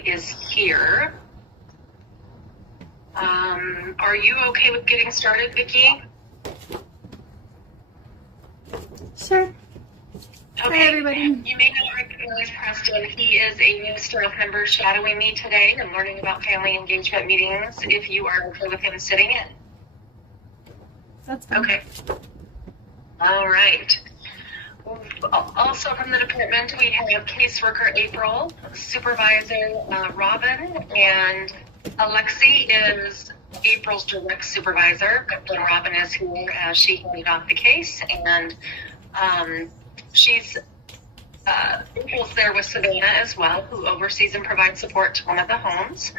is here. Are you okay with getting started, Vicki? Sure. Okay. Hi, everybody. You may not recognize Preston. He is a new staff member shadowing me today and learning about family engagement meetings. If you are okay with him sitting in. That's fine. Okay. All right. Also from the department, we have caseworker April, supervisor Robin, and Alexi is April's direct supervisor. And Robin is here as she handed off the case, and April's there with Savannah as well, who oversees and provides support to one of the homes.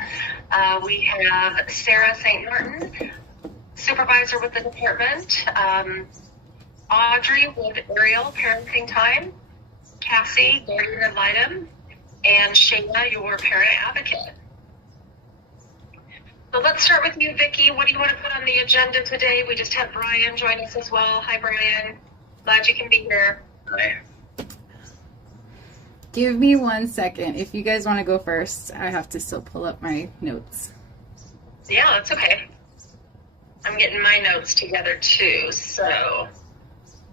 We have Sarah St. Martin, supervisor with the department. Audrey with Ariel, parenting time. Cassie, guardian ad litem. And Shayna, your parent advocate. So let's start with you, Vicki. What do you want to put on the agenda today? We just had Brian join us as well. Hi, Brian. Glad you can be here. Hi. Give me 1 second. If you guys want to go first, I have to still pull up my notes. Yeah, that's okay. I'm getting my notes together too, so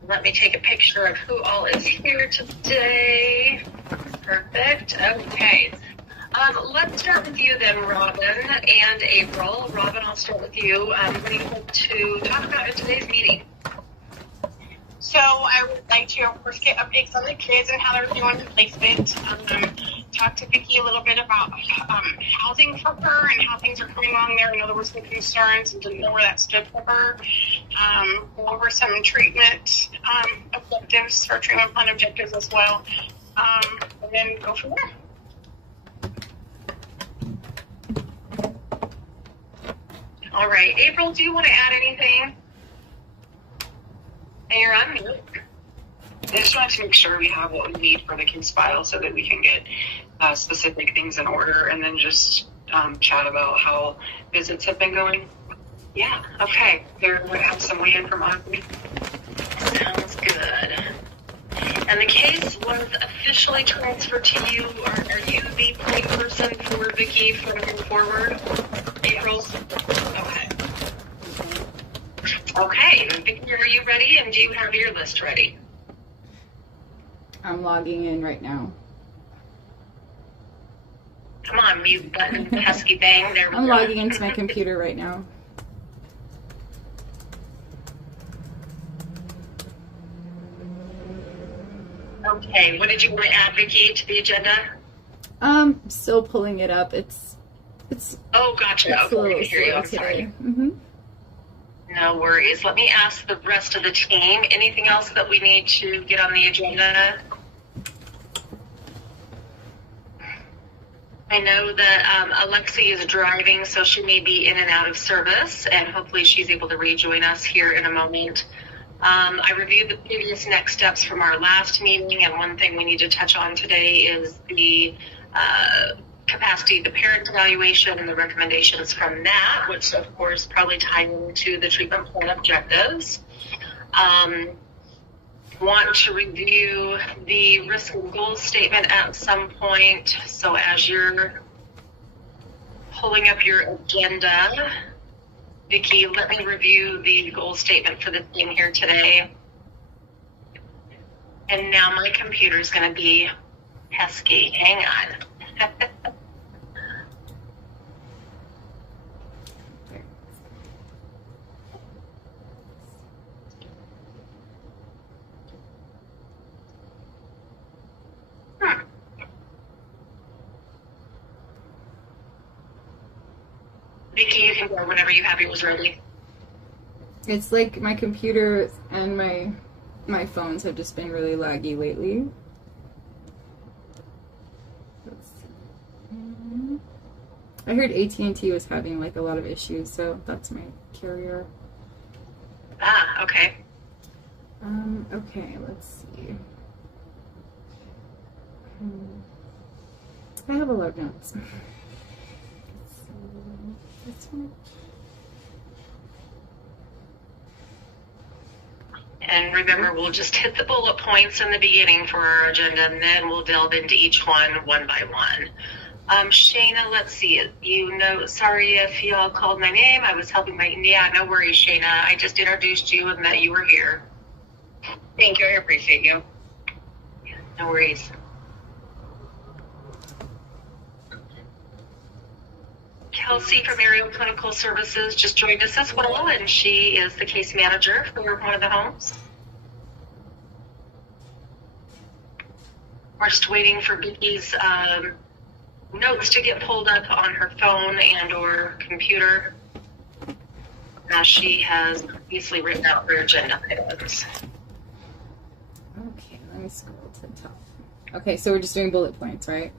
let me take a picture of who all is here today. Perfect. Okay. Let's start with you then, Robin and April. Robin, I'll start with you. What do you want to talk about in today's meeting? So I would like to, of course, get updates on the kids and how they're doing in placement. Talk to Vicki a little bit about housing for her and how things are coming along there. I know there were some concerns and didn't know where that stood for her. Go over some treatment objectives or treatment plan objectives as well. And then go from there. All right. April, do you want to add anything? And you're on mute. I just wanted to make sure we have what we need for the case file so that we can get specific things in order, and then just chat about how visits have been going. Yeah, okay. There would have some weigh in from Audrey. Sounds good. And the case was officially transferred to you. Are you the point person for Vicki from moving forward? April? Okay. Okay, Vicki, are you ready? And do you have your list ready? I'm logging in right now. Come on, mute button, pesky bang. There we I'm go. logging into my computer right now. Okay, what did you want to add, Vicki, to the agenda? Still pulling it up. It's Oh, gotcha. a Okay, little I hear you. slow I'm sorry. today. Mm-hmm. No worries. Let me ask the rest of the team. Anything else that we need to get on the agenda? I know that Alexi is driving, so she may be in and out of service, and hopefully she's able to rejoin us here in a moment. I reviewed the previous next steps from our last meeting, and one thing we need to touch on today is the capacity, the parent evaluation, and the recommendations from that, which of course probably tie into the treatment plan objectives. Want to review the risk and goals statement at some point. So as you're pulling up your agenda, Vicki, let me review the goal statement for the team here today. And now my computer is going to be pesky. Hang on. Vicki, you can go whenever you have yours ready. It's like my computer and my phones have just been really laggy lately. Let's see. I heard AT&T was having like a lot of issues, so that's my carrier. Ah, okay. Okay, let's see. I have a lot of notes. This one. And remember, we'll just hit the bullet points in the beginning for our agenda, and then we'll delve into each one by one. Shayna, let's see. Sorry if y'all called my name. I was helping yeah, no worries, Shayna. I just introduced you and that you were here. Thank you. I appreciate you. No worries. Kelsey from Aerial Clinical Services just joined us as well, and she is the case manager for one of the homes. We're just waiting for Vicky's notes to get pulled up on her phone and or computer, as she has obviously written out her agenda items. Okay, let me scroll to the top. Okay, so we're just doing bullet points, right?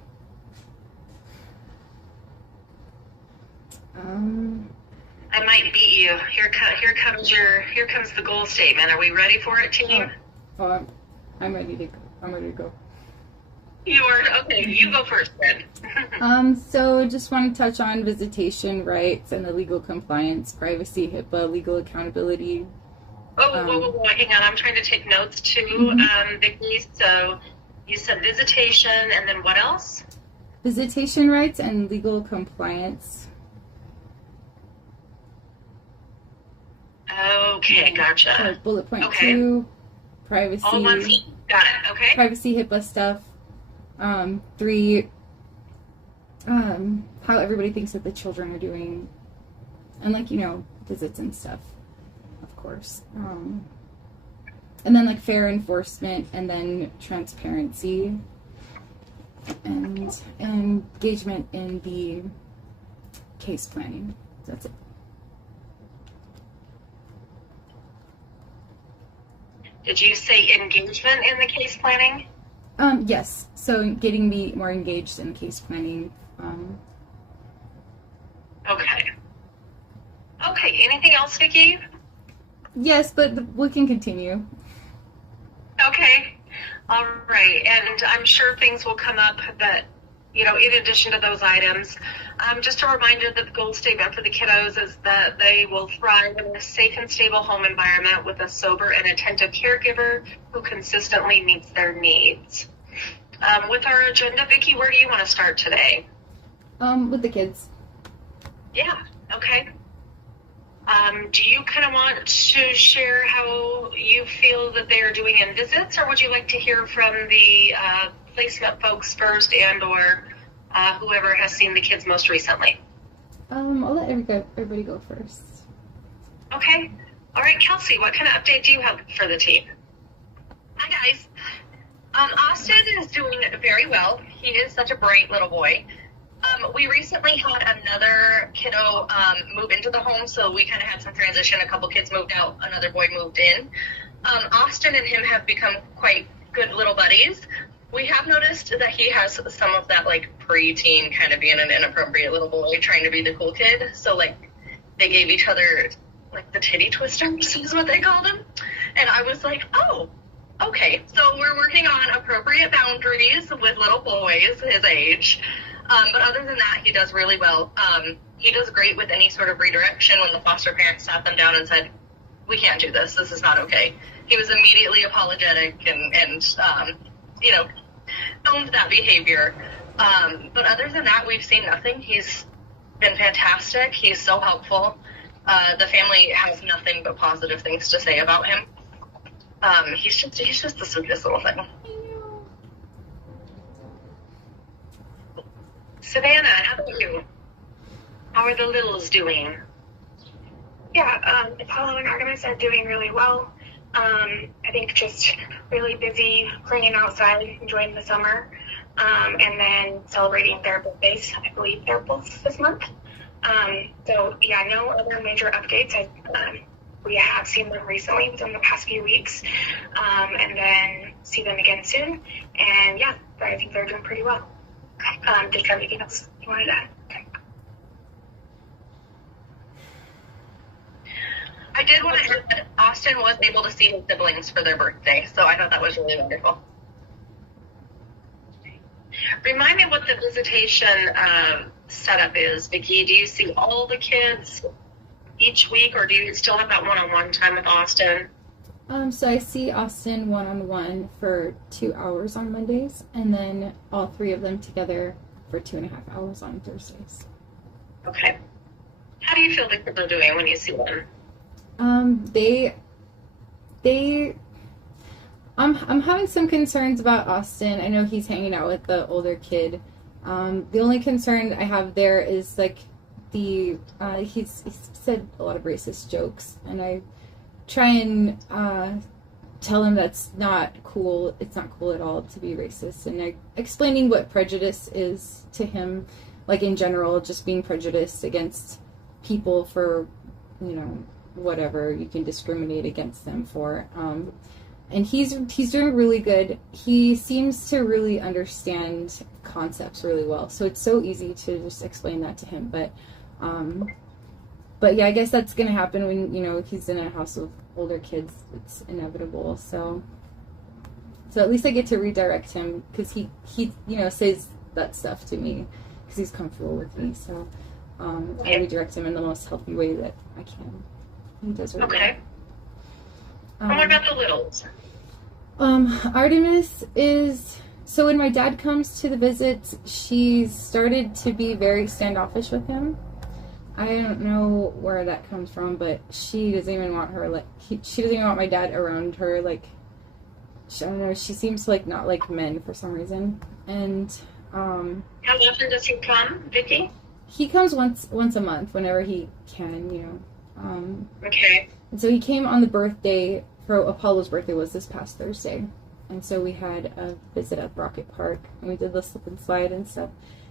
I might beat you. Here comes the goal statement. Are we ready for it, team? I'm ready to go. I'm ready to go. You are? Okay, you go first then. So just want to touch on visitation rights and the legal compliance, privacy, HIPAA, legal accountability. Whoa, hang on. I'm trying to take notes too, Vicki. So you said visitation, and then what else? Visitation rights and legal compliance. Okay, gotcha. So bullet point 2, privacy. All one feet. Got it. Okay. Privacy, HIPAA stuff. 3, how everybody thinks that the children are doing, and visits and stuff, of course. And then fair enforcement, and then transparency, and engagement in the case planning. That's it. Did you say engagement in the case planning? Yes. So getting me more engaged in case planning. Okay. Anything else, Vicki? Yes, but we can continue. Okay. All right. And I'm sure things will come up that, in addition to those items, just a reminder that the goal statement for the kiddos is that they will thrive in a safe and stable home environment with a sober and attentive caregiver who consistently meets their needs. With our agenda, Vicki, where do you want to start today? With the kids. Yeah. Okay. Do you kind of want to share how you feel that they are doing in visits, or would you like to hear from the placement folks first, and or whoever has seen the kids most recently? I'll let everybody go first. Okay. All right, Kelsey, what kind of update do you have for the team? Hi, guys. Austin is doing very well. He is such a bright little boy. We recently had another kiddo move into the home, so we kind of had some transition. A couple kids moved out, another boy moved in. Austin and him have become quite good little buddies. We have noticed that he has some of that pre-teen kind of being an inappropriate little boy trying to be the cool kid. So they gave each other the titty twisters is what they called him. And I was like, oh, okay. So we're working on appropriate boundaries with little boys his age. But other than that, he does really well. He does great with any sort of redirection. When the foster parents sat them down and said, we can't do this. This is not okay. He was immediately apologetic and owned that behavior. But other than that, we've seen nothing. He's been fantastic. He's so helpful. The family has nothing but positive things to say about him. He's just the sweetest little thing. Savannah, how about you? How are the littles doing? Yeah, Apollo and Artemis are doing really well. I think just really busy cleaning outside, enjoying the summer, and then celebrating their birthdays. I believe they're both this month. So yeah, no other major updates. We have seen them recently within the past few weeks, and then see them again soon. And yeah, I think they're doing pretty well. Did you have anything else you wanted to add? I did want to add that Austin was able to see his siblings for their birthday, so I thought that was really wonderful. Remind me what the visitation setup is, Vicki. Do you see all the kids each week, or do you still have that one-on-one time with Austin? So I see Austin one-on-one for 2 hours on Mondays, and then all 3 of them together for 2.5 hours on Thursdays. Okay. How do you feel the kids are doing when you see them? I'm having some concerns about Austin. I know he's hanging out with the older kid. The only concern I have there is like he's said a lot of racist jokes, and I try and tell him that's not cool. It's not cool at all to be racist, and explaining what prejudice is to him, like in general, just being prejudiced against people for, whatever you can discriminate against them for. And he's doing really good. He seems to really understand concepts really well, so it's so easy to just explain that to him. But yeah, I guess that's gonna happen when he's in a house of older kids. It's inevitable. So at least I get to redirect him, because he says that stuff to me because he's comfortable with me. So I redirect him in the most healthy way that I can. He does really okay. well. What about the littles? Artemis so when my dad comes to the visits, she's started to be very standoffish with him. I don't know where that comes from, but she doesn't even want she doesn't even want my dad around her. I don't know, she seems to not like men for some reason. And how often does he come, Vicky? He comes once a month whenever he can, Okay. And so he came on the birthday. Apollo's birthday was this past Thursday, and so we had a visit at Rocket Park, and we did the slip and slide and stuff.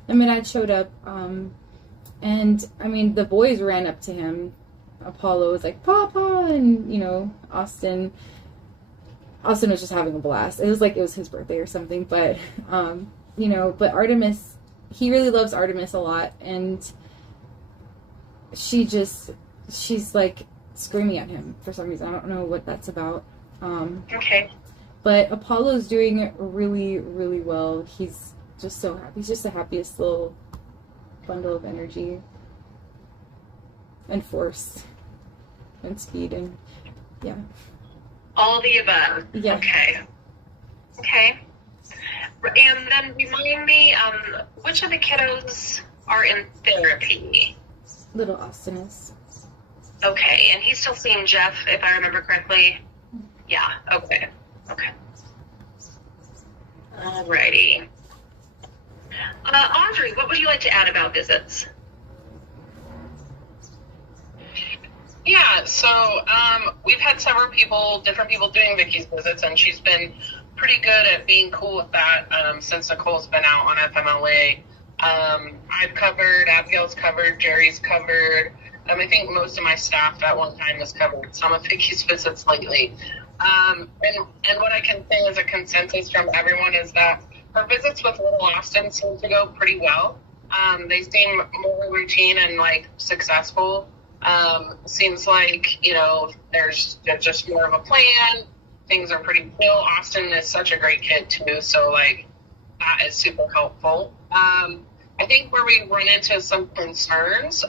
And my dad showed up, and I mean, the boys ran up to him. Apollo was like, "Papa," and Austin was just having a blast. It was like it was his birthday or something, but but Artemis, he really loves Artemis a lot, and she's like screaming at him for some reason. I don't know what that's about. Okay. But Apollo's doing really, really well. He's just so happy. He's just the happiest little bundle of energy and force and speed and yeah. All the above. Yeah. Okay. And then remind me, which of the kiddos are in therapy? Little Austin is. Okay, and he's still seeing Jeff, if I remember correctly. Yeah, okay. Alrighty. Audrey, what would you like to add about visits? Yeah, so we've had different people doing Vicky's visits, and she's been pretty good at being cool with that since Nicole's been out on FMLA. I've covered, Abigail's covered, Jerry's covered. I think most of my staff at one time has covered some of Vicky's visits lately. And what I can say as a consensus from everyone is that her visits with little Austin seem to go pretty well. They seem more routine and successful. Seems like, there's just more of a plan. Things are pretty chill. Austin is such a great kid too, so that is super helpful. I think where we run into some concerns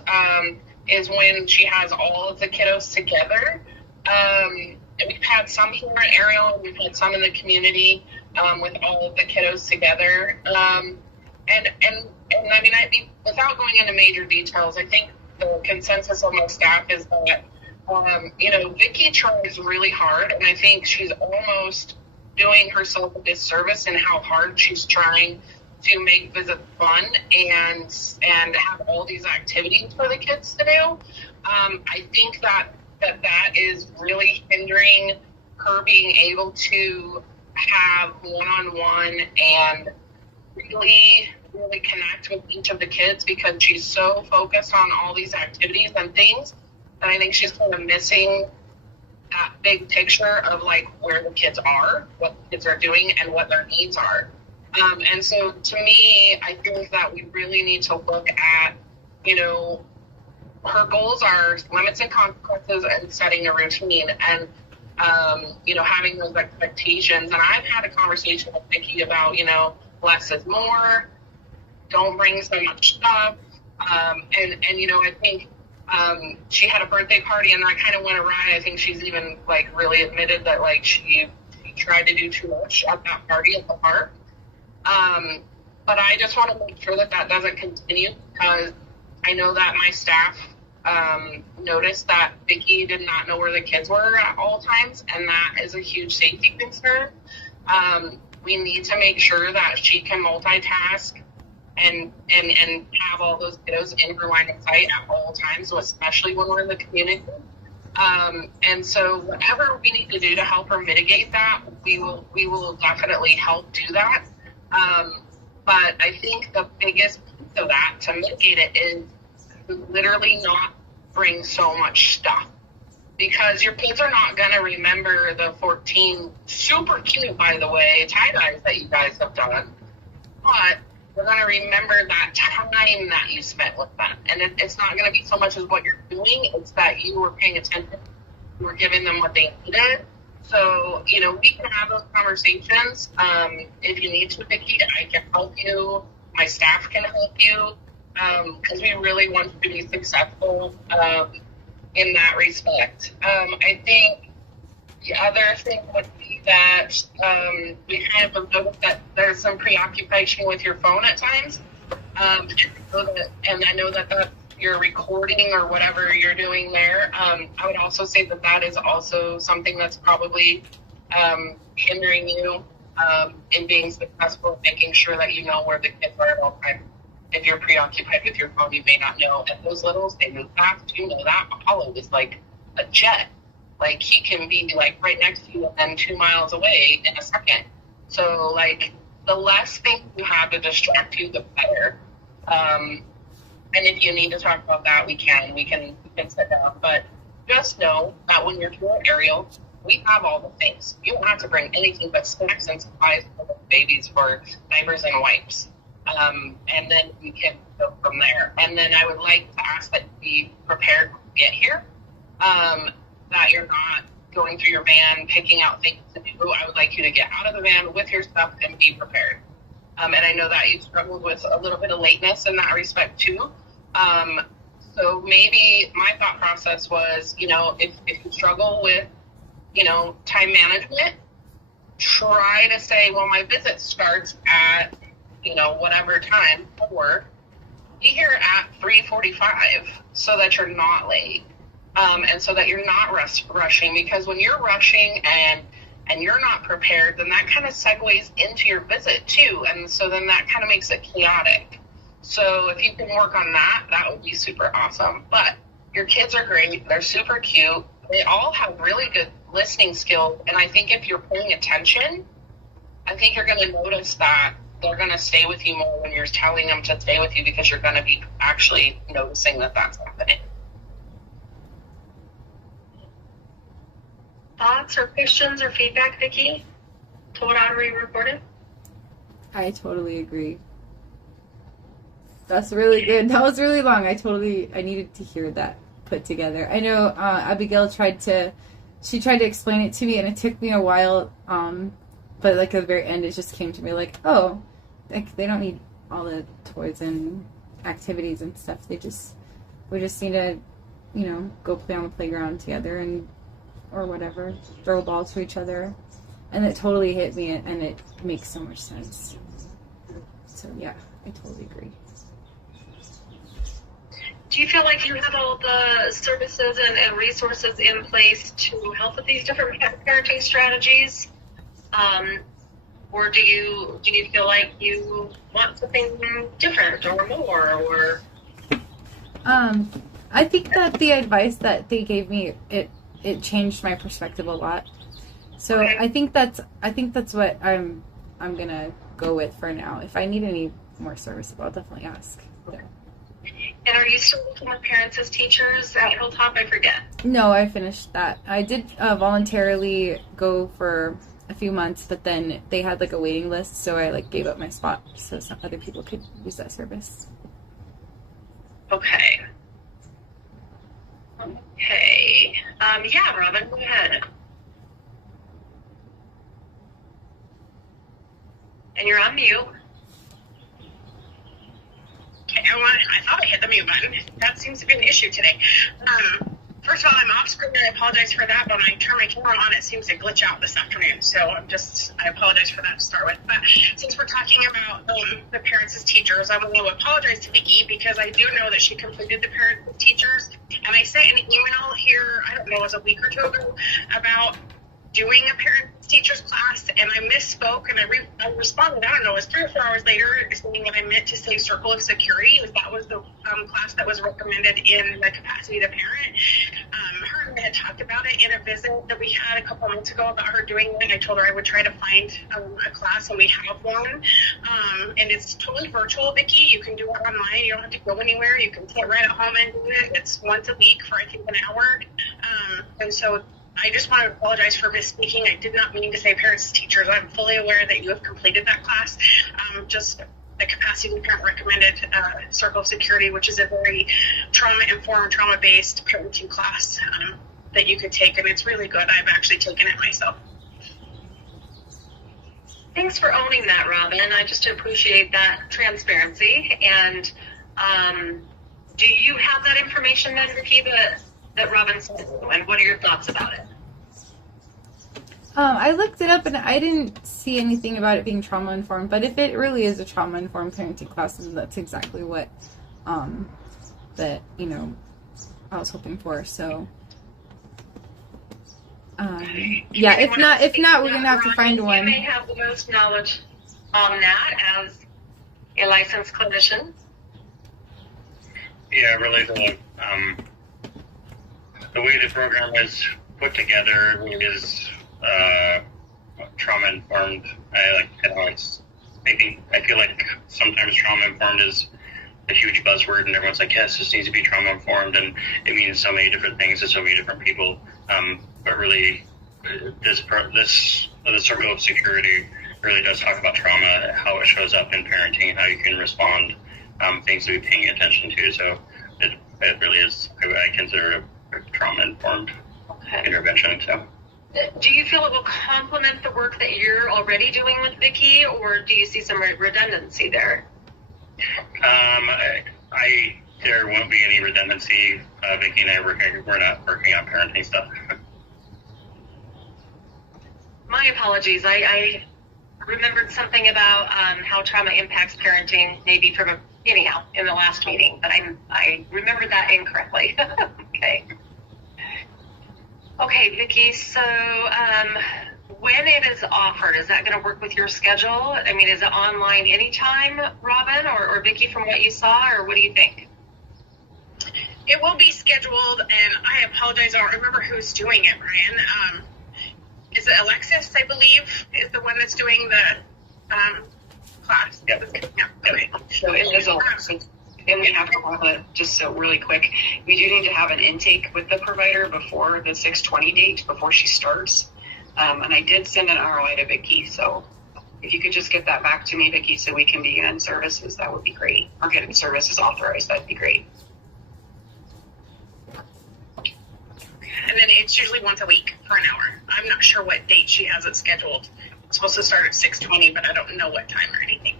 is when she has all of the kiddos together. We've had some here at Ariel, we've had some in the community with all of the kiddos together. And I mean, without going into major details, I think the consensus on my staff is that, Vicky tries really hard, and I think she's almost doing herself a disservice in how hard she's trying to make visits fun and have all these activities for the kids to do. I think that is really hindering her being able to have one-on-one and really, really connect with each of the kids, because she's so focused on all these activities and things that I think she's kind of missing that big picture of where the kids are, what the kids are doing, and what their needs are. And so to me, I think that we really need to look at, her goals are limits and consequences and setting a routine and, having those expectations. And I've had a conversation with Vicki about, less is more, don't bring so much stuff. I think she had a birthday party and that kind of went awry. I think she's even really admitted that she tried to do too much at that party at the park. But I just want to make sure that that doesn't continue, because I know that my staff noticed that Vicki did not know where the kids were at all times, and that is a huge safety concern. We need to make sure that she can multitask and have all those kiddos in her line of sight at all times, so especially when we're in the community. And so whatever we need to do to help her mitigate that, we will definitely help do that. But I think the biggest piece of that to mitigate it is literally not bring so much stuff, because your kids are not going to remember the 14 super cute, by the way, tie-dyes that you guys have done, but they're going to remember that time that you spent with them. And it's not going to be so much as what you're doing, it's that you were paying attention, you were giving them what they needed. So, you know, we can have those conversations. If you need to, Vicki, I can help you. My staff can help you, because we really want you to be successful in that respect. I think the other thing would be that we kind of have noticed that there's some preoccupation with your phone at times. And I know that that's your recording or whatever you're doing there. I would also say that that is also something that's probably hindering you in being successful, making sure that you know where the kids are at all times. If you're preoccupied with your phone, you may not know. And those littles, they move fast. You know that. Apollo is like a jet. Like, he can be like right next to you and 2 miles away in a second. So, like, the less things you have to distract you, the better. And if you need to talk about that, we can sit down. But just know that when you're doing aerial, we have all the things. You don't have to bring anything but snacks and supplies for the babies, for diapers and wipes. And then we can go from there. And then I would like to ask that you be prepared to get here, that you're not going through your van, picking out things to do. I would like you to get out of the van with your stuff and be prepared. And I know that you struggled with a little bit of lateness in that respect too. So maybe my thought process was, you know, if you struggle with, you know, time management, try to say, well, my visit starts at, you know, whatever time for work. Be here at 3:45 so that you're not late, and so that you're not rushing. Because when you're rushing and you're not prepared, then that kind of segues into your visit too, and so then that kind of makes it chaotic. So if you can work on that, that would be super awesome. But your kids are great. They're super cute. They all have really good listening skills, and I think if you're paying attention, I think you're going to notice that they're going to stay with you more when you're telling them to stay with you, because you're going to be actually noticing that that's happening. Thoughts or questions or feedback, Vicki? To what I re-recorded? I totally agree. That's really good. That was really long. I needed to hear that put together. I know Abigail tried to explain it to me, and it took me a while, but like at the very end, it just came to me like, oh, like they don't need all the toys and activities and stuff. We just need to, you know, go play on the playground together or whatever, throw balls to each other. And it totally hit me, and it makes so much sense. So yeah, I totally agree. Do you feel like you have all the services and resources in place to help with these different parenting strategies? Or do you feel like you want something different or more? Or I think that the advice that they gave me, it changed my perspective a lot. So okay. I think that's what I'm gonna go with for now. If I need any more service, I'll definitely ask. So. And are you still looking at parents as teachers at Hilltop? I forget. No, I finished that. I did voluntarily go for a few months, but then they had like a waiting list, so I like gave up my spot so some other people could use that service. Okay. Yeah, Robin, go ahead. And you're on mute. Okay, I thought I hit the mute button. That seems to be an issue today. First of all, I'm off screen. I apologize for that, but when I turn my camera on, it seems to glitch out this afternoon. So I apologize for that to start with. But since we're talking about the parents as teachers, I want to apologize to Vicki because I do know that she completed the parents as teachers. And I sent an email here, I don't know, it was a week or two ago, about doing a parents teachers class, and I misspoke, and I responded, I don't know, it was 3 or 4 hours later, saying that I meant to say Circle of Security, as that was the class that was recommended in the capacity to parent. Her and I had talked about it in a visit that we had a couple months ago about her doing it, and I told her I would try to find a class, and we have one, and it's totally virtual, Vicki. You can do it online. You don't have to go anywhere. You can sit right at home and do it. It's once a week for, I think, an hour, and so I just want to apologize for misspeaking. I did not mean to say parents as teachers. I'm fully aware that you have completed that class. Just the capacity parent recommended Circle of Security, which is a very trauma-informed, trauma-based parenting class that you could take, and it's really good. I've actually taken it myself. Thanks for owning that, Robin. I just appreciate that transparency. And do you have that information then, Vicki, that Robin sent you, and what are your thoughts about it? I looked it up and I didn't see anything about it being trauma informed, but if it really is a trauma informed parenting class, then that's exactly what that I was hoping for. So yeah, if not, we're gonna have to find one. You may have the most knowledge on that as a licensed clinician. Yeah, really the way the program is put together is trauma informed. I feel like sometimes trauma informed is a huge buzzword, and everyone's like, yes, this needs to be trauma informed, and it means so many different things to so many different people. But really, the Circle of Security really does talk about trauma, how it shows up in parenting, how you can respond, things to be paying attention to. So it really is, I consider a trauma-informed intervention. So, do you feel it will complement the work that you're already doing with Vicki, or do you see some redundancy there? There won't be any redundancy. Vicki and I we're not working on parenting stuff. My apologies. I remembered something about how trauma impacts parenting, maybe anyhow, in the last meeting, but I remembered that incorrectly. Okay, Vicki, so when it is offered, is that going to work with your schedule? I mean, is it online anytime, Robin, or Vicki, from what you saw, or what do you think? It will be scheduled, and I apologize, I don't remember who's doing it, Brian. Is it Alexis, I believe, is the one that's doing the class? Yeah. Okay. So it is Alexis. And we have to have just so really quick, we do need to have an intake with the provider before the 6/20 date, before she starts. And I did send an ROI to Vicki, so if you could just get that back to me, Vicki, so we can begin services, that would be great. Or get services authorized, that'd be great. And then it's usually once a week for an hour. I'm not sure what date she has it scheduled. It's supposed to start at 6:20, but I don't know what time or anything.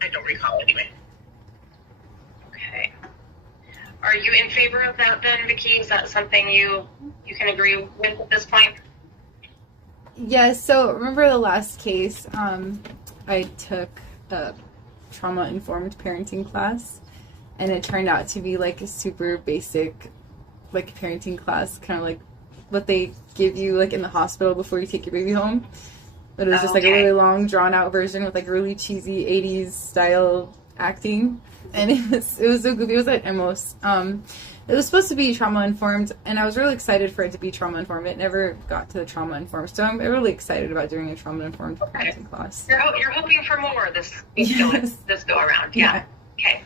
I don't recall anyway. Okay. Are you in favor of that then, Vicki? Is that something you can agree with at this point? Yes, so remember the last case, I took a trauma-informed parenting class, and it turned out to be like a super basic, like, parenting class, kind of like what they give you, like, in the hospital before you take your baby home. But it was just, like, a really long, drawn-out version with, like, really cheesy 80s style acting. And it was so goofy. It was at Emos. It was supposed to be trauma-informed, and I was really excited for it to be trauma-informed. It never got to the trauma-informed, so I'm really excited about doing a trauma-informed parenting class. You're hoping for more this go around. Yeah. Okay.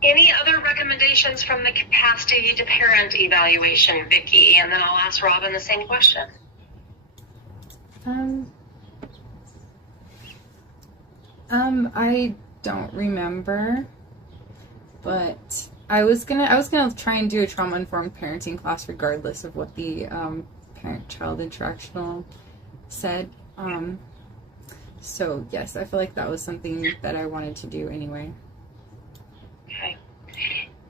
Any other recommendations from the capacity to parent evaluation, Vicki? And then I'll ask Robin the same question. I don't remember, but I was gonna try and do a trauma-informed parenting class regardless of what the parent-child interactional said. So yes, I feel like that was something that I wanted to do anyway. Okay.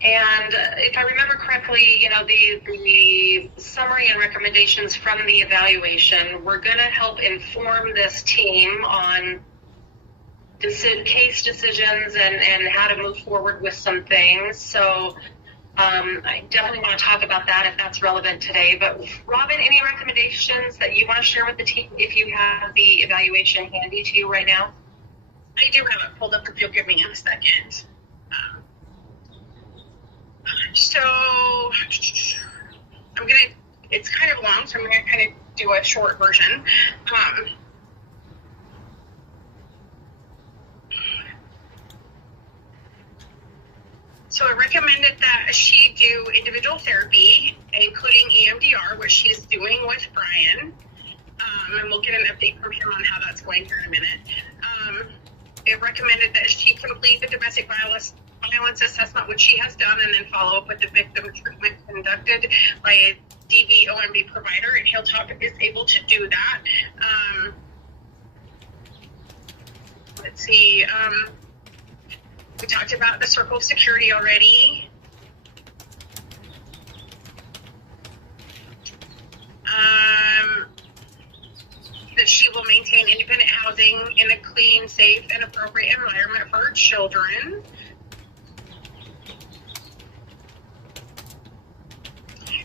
And if I remember correctly, the summary and recommendations from the evaluation were going to help inform this team on case decisions and how to move forward with some things. So I definitely want to talk about that if that's relevant today. But Robin, any recommendations that you want to share with the team if you have the evaluation handy to you right now? I do have it pulled up if you'll give me a second. So it's kind of long, so I'm gonna kind of do a short version. So I recommended that she do individual therapy, including EMDR, which she's doing with Brian. And we'll get an update from him on how that's going here in a minute. It recommended that she complete the domestic violence assessment, which she has done, and then follow up with the victim treatment conducted by a DVOMB provider, and Hilltop is able to do that. Let's see. We talked about the circle of security already. That she will maintain independent housing in a clean, safe, and appropriate environment for her children.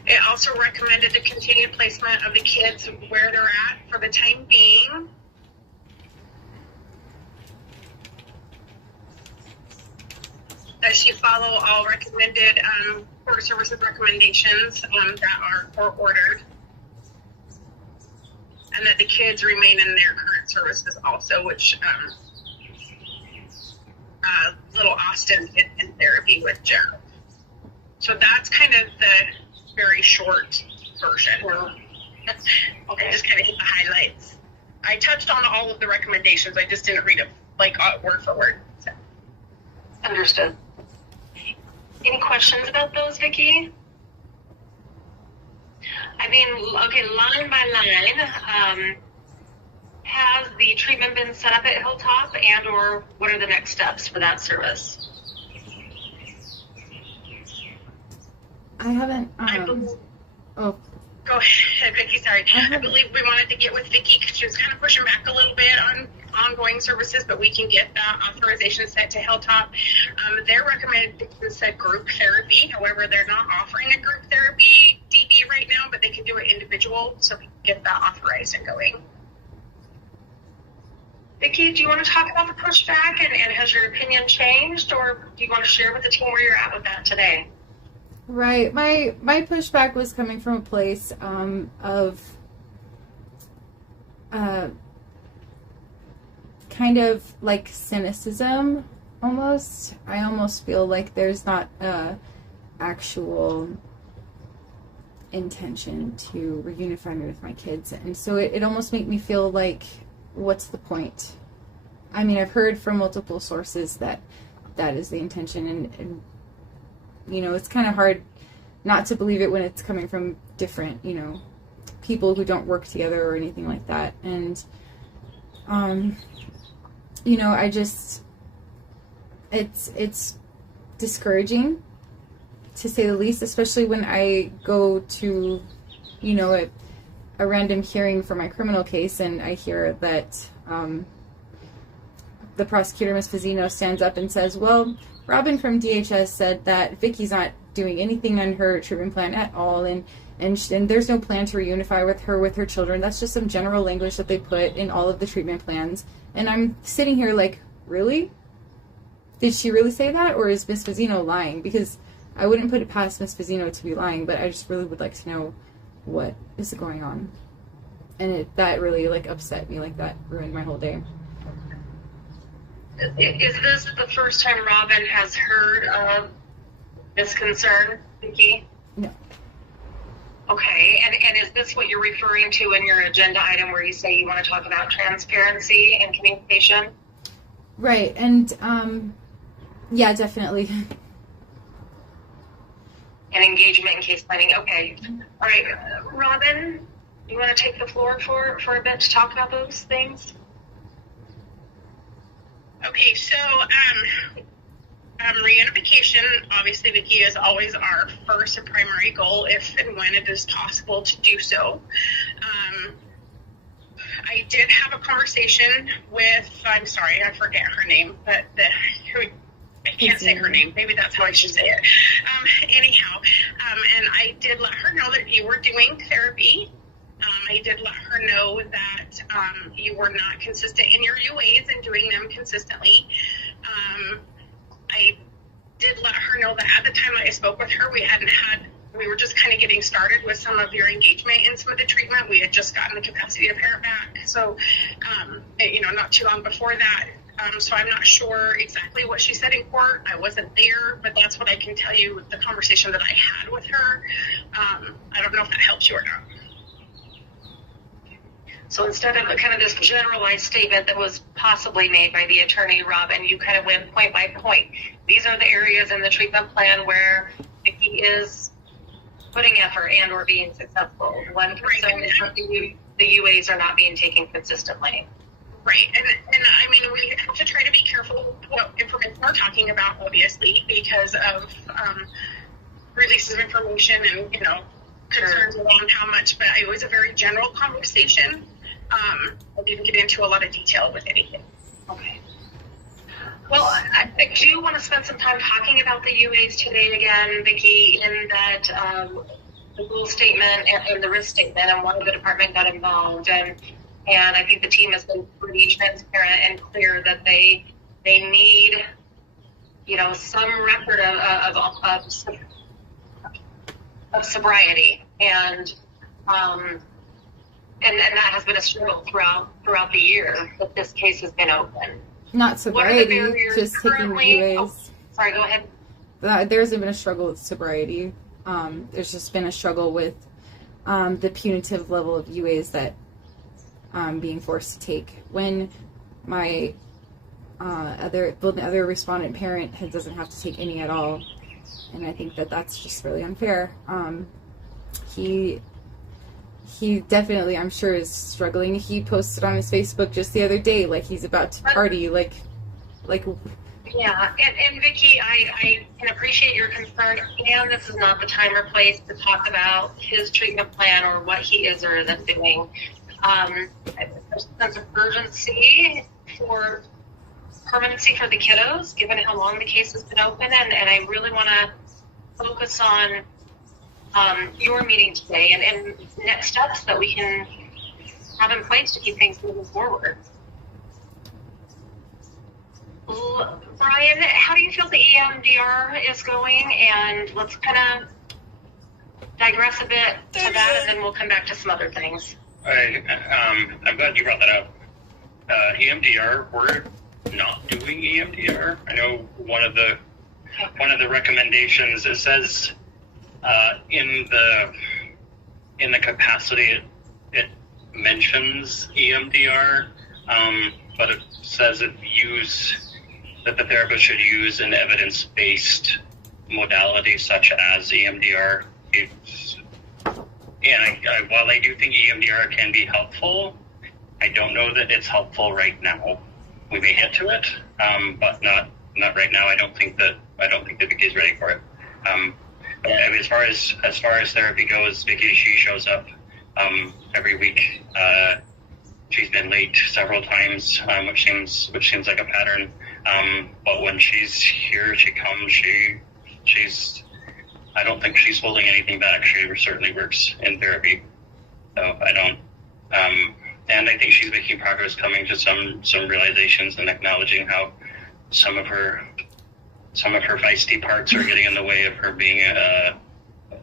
It also recommended the continued placement of the kids where they're at for the time being. That she follow all recommended court services recommendations that are court ordered. And that the kids remain in their current services also, which little Austin did in therapy with Jeff. So that's kind of the very short version. Okay, just kind of hit the highlights. I touched on all of the recommendations. I just didn't read it word for word. So. Understood. Any questions about those, Vicki? I mean, okay, line by line, has the treatment been set up at Hilltop, and or what are the next steps for that service? I haven't. Go ahead, Vicki. Sorry. I believe we wanted to get with Vicki because she was kind of pushing back a little bit on ongoing services, but we can get that authorization sent to Hilltop. Their recommendation said group therapy. However, they're not offering a group therapy DB right now, but they can do it individual, so we can get that authorized and going. Vicki, do you want to talk about the pushback, and has your opinion changed, or do you want to share with the team where you're at with that today? Right. My pushback was coming from a place of kind of like cynicism almost. I almost feel like there's not a actual intention to reunify me with my kids. And so it almost made me feel like, what's the point? I mean, I've heard from multiple sources that is the intention, and you know, it's kind of hard not to believe it when it's coming from different, you know, people who don't work together or anything like that. And, you know, I just, it's discouraging, to say the least, especially when I go to, you know, a random hearing for my criminal case, and I hear that the prosecutor, Ms. Fazzino, stands up and says, well, Robin from DHS said that Vicki's not doing anything on her treatment plan at all, and there's no plan to reunify with her children. That's just some general language that they put in all of the treatment plans. And I'm sitting here like, really? Did she really say that, or is Ms. Fazzino lying? Because I wouldn't put it past Ms. Fazzino to be lying, but I just really would like to know what is going on. And that really like upset me, like that ruined my whole day. Is this the first time Robin has heard of this concern, Vicki? No. Okay, and is this what you're referring to in your agenda item where you say you want to talk about transparency and communication? Right, and yeah, definitely. And engagement and case planning. Okay. All right, Robin, you want to take the floor for a bit to talk about those things? Okay, so reunification, obviously, Vicki, is always our first and primary goal if and when it is possible to do so. I did have a conversation with, I'm sorry, I forget her name, but I can't say her name. Maybe that's how I should say it. Anyhow, and I did let her know that you were doing therapy. I did let her know that you were not consistent in your UAs and doing them consistently. I did let her know that at the time I spoke with her, we were just kind of getting started with some of your engagement in some of the treatment. We had just gotten the capacity to parent back. So, not too long before that. So I'm not sure exactly what she said in court. I wasn't there, but that's what I can tell you with the conversation that I had with her. I don't know if that helps you or not. So instead of kind of this generalized statement that was possibly made by the attorney, Robin, you kind of went point by point. These are the areas in the treatment plan where Vicki is putting effort and or being successful. One concern is that the UAs are not being taken consistently. Right, and I mean, we have to try to be careful what information we're talking about, obviously, because of releases of information and, concerns around how much, but it was a very general conversation. I didn't get into a lot of detail with anything. Okay. Well, I do want to spend some time talking about the UAs today again, Vicki, in that the rule statement and the risk statement, and why the department got involved. And I think the team has been pretty transparent and clear that they need, some record of sobriety, and that has been a struggle throughout the year that this case has been open. Not sobriety, just taking UAs. Oh, sorry, go ahead. There hasn't been a struggle with sobriety. There's just been a struggle with the punitive level of UAs that being forced to take. When my other respondent parent doesn't have to take any at all, and I think that's just really unfair. He definitely, I'm sure, is struggling. He posted on his Facebook just the other day, like he's about to party, like. Yeah, and Vicki, I can appreciate your concern, and this is not the time or place to talk about his treatment plan or what he is or isn't doing. There's a sense of urgency for permanency for the kiddos, given how long the case has been open, and I really want to focus on your meeting today and next steps that we can have in place to keep things moving forward. Brian, how do you feel the EMDR is going? And let's kind of digress a bit to that, and then we'll come back to some other things. I'm glad you brought that up. EMDR, we're not doing EMDR. I know one of the recommendations, it says in the capacity it mentions EMDR, but it says that the therapist should use an evidence-based modality such as EMDR. While I do think EMDR can be helpful, I don't know that it's helpful right now. We may get to it, but not right now. I don't think that Vicki is ready for it. As far as therapy goes, Vicki, she shows up every week. She's been late several times, which seems like a pattern. But when she's here, she comes. She's. I don't think she's holding anything back. She certainly works in therapy. So I don't. And I think she's making progress, coming to some realizations and acknowledging how some of her feisty parts are getting in the way of her being a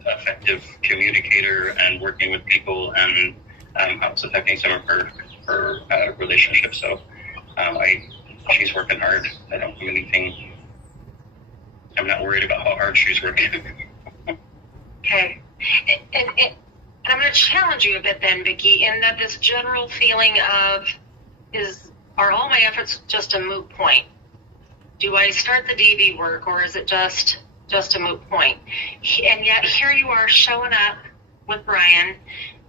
effective communicator and working with people, and how it's affecting some of her relationships. So she's working hard. I don't have anything. I'm not worried about how hard she's working. Okay. And I'm going to challenge you a bit then, Vicki, in that this general feeling of, are all my efforts just a moot point? Do I start the DV work, or is it just a moot point? And yet here you are showing up with Brian,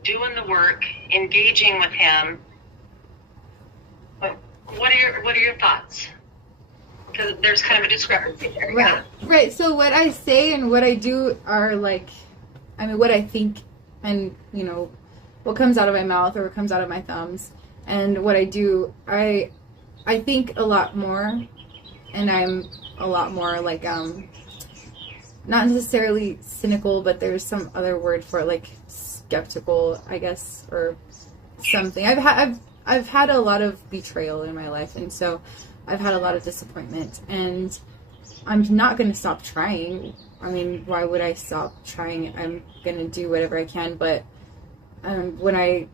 doing the work, engaging with him. What are your thoughts? because there's kind of a discrepancy there. Right. Right. So what I say and what I do are like, I mean, what I think and, you know, what comes out of my mouth or what comes out of my thumbs and what I do, I think a lot more, and I'm a lot more like, not necessarily cynical, but there's some other word for it, like skeptical, I guess, or something. I've had a lot of betrayal in my life, and so I've had a lot of disappointment, and I'm not going to stop trying. I mean, why would I stop trying? I'm going to do whatever I can, but when I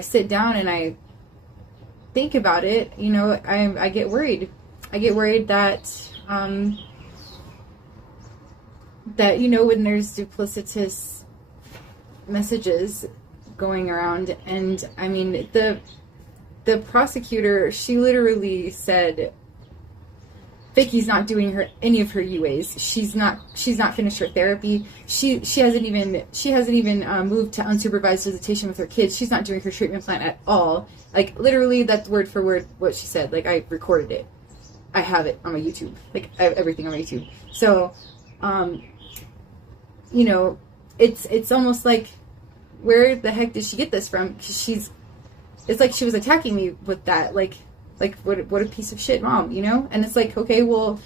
sit down and I think about it, you know, I get worried. I get worried that that, you know, when there's duplicitous messages going around, and I mean, the prosecutor, she literally said, Vicky's not doing any of her UAs. She's not finished her therapy. She hasn't even moved to unsupervised visitation with her kids. She's not doing her treatment plan at all. Like, literally, that's word for word what she said. Like, I recorded it. I have it on my YouTube. Like, I have everything on my YouTube. So, you know, it's almost like, where the heck did she get this from? Because it's like she was attacking me with that. Like what a piece of shit mom, you know? And it's like, okay, well,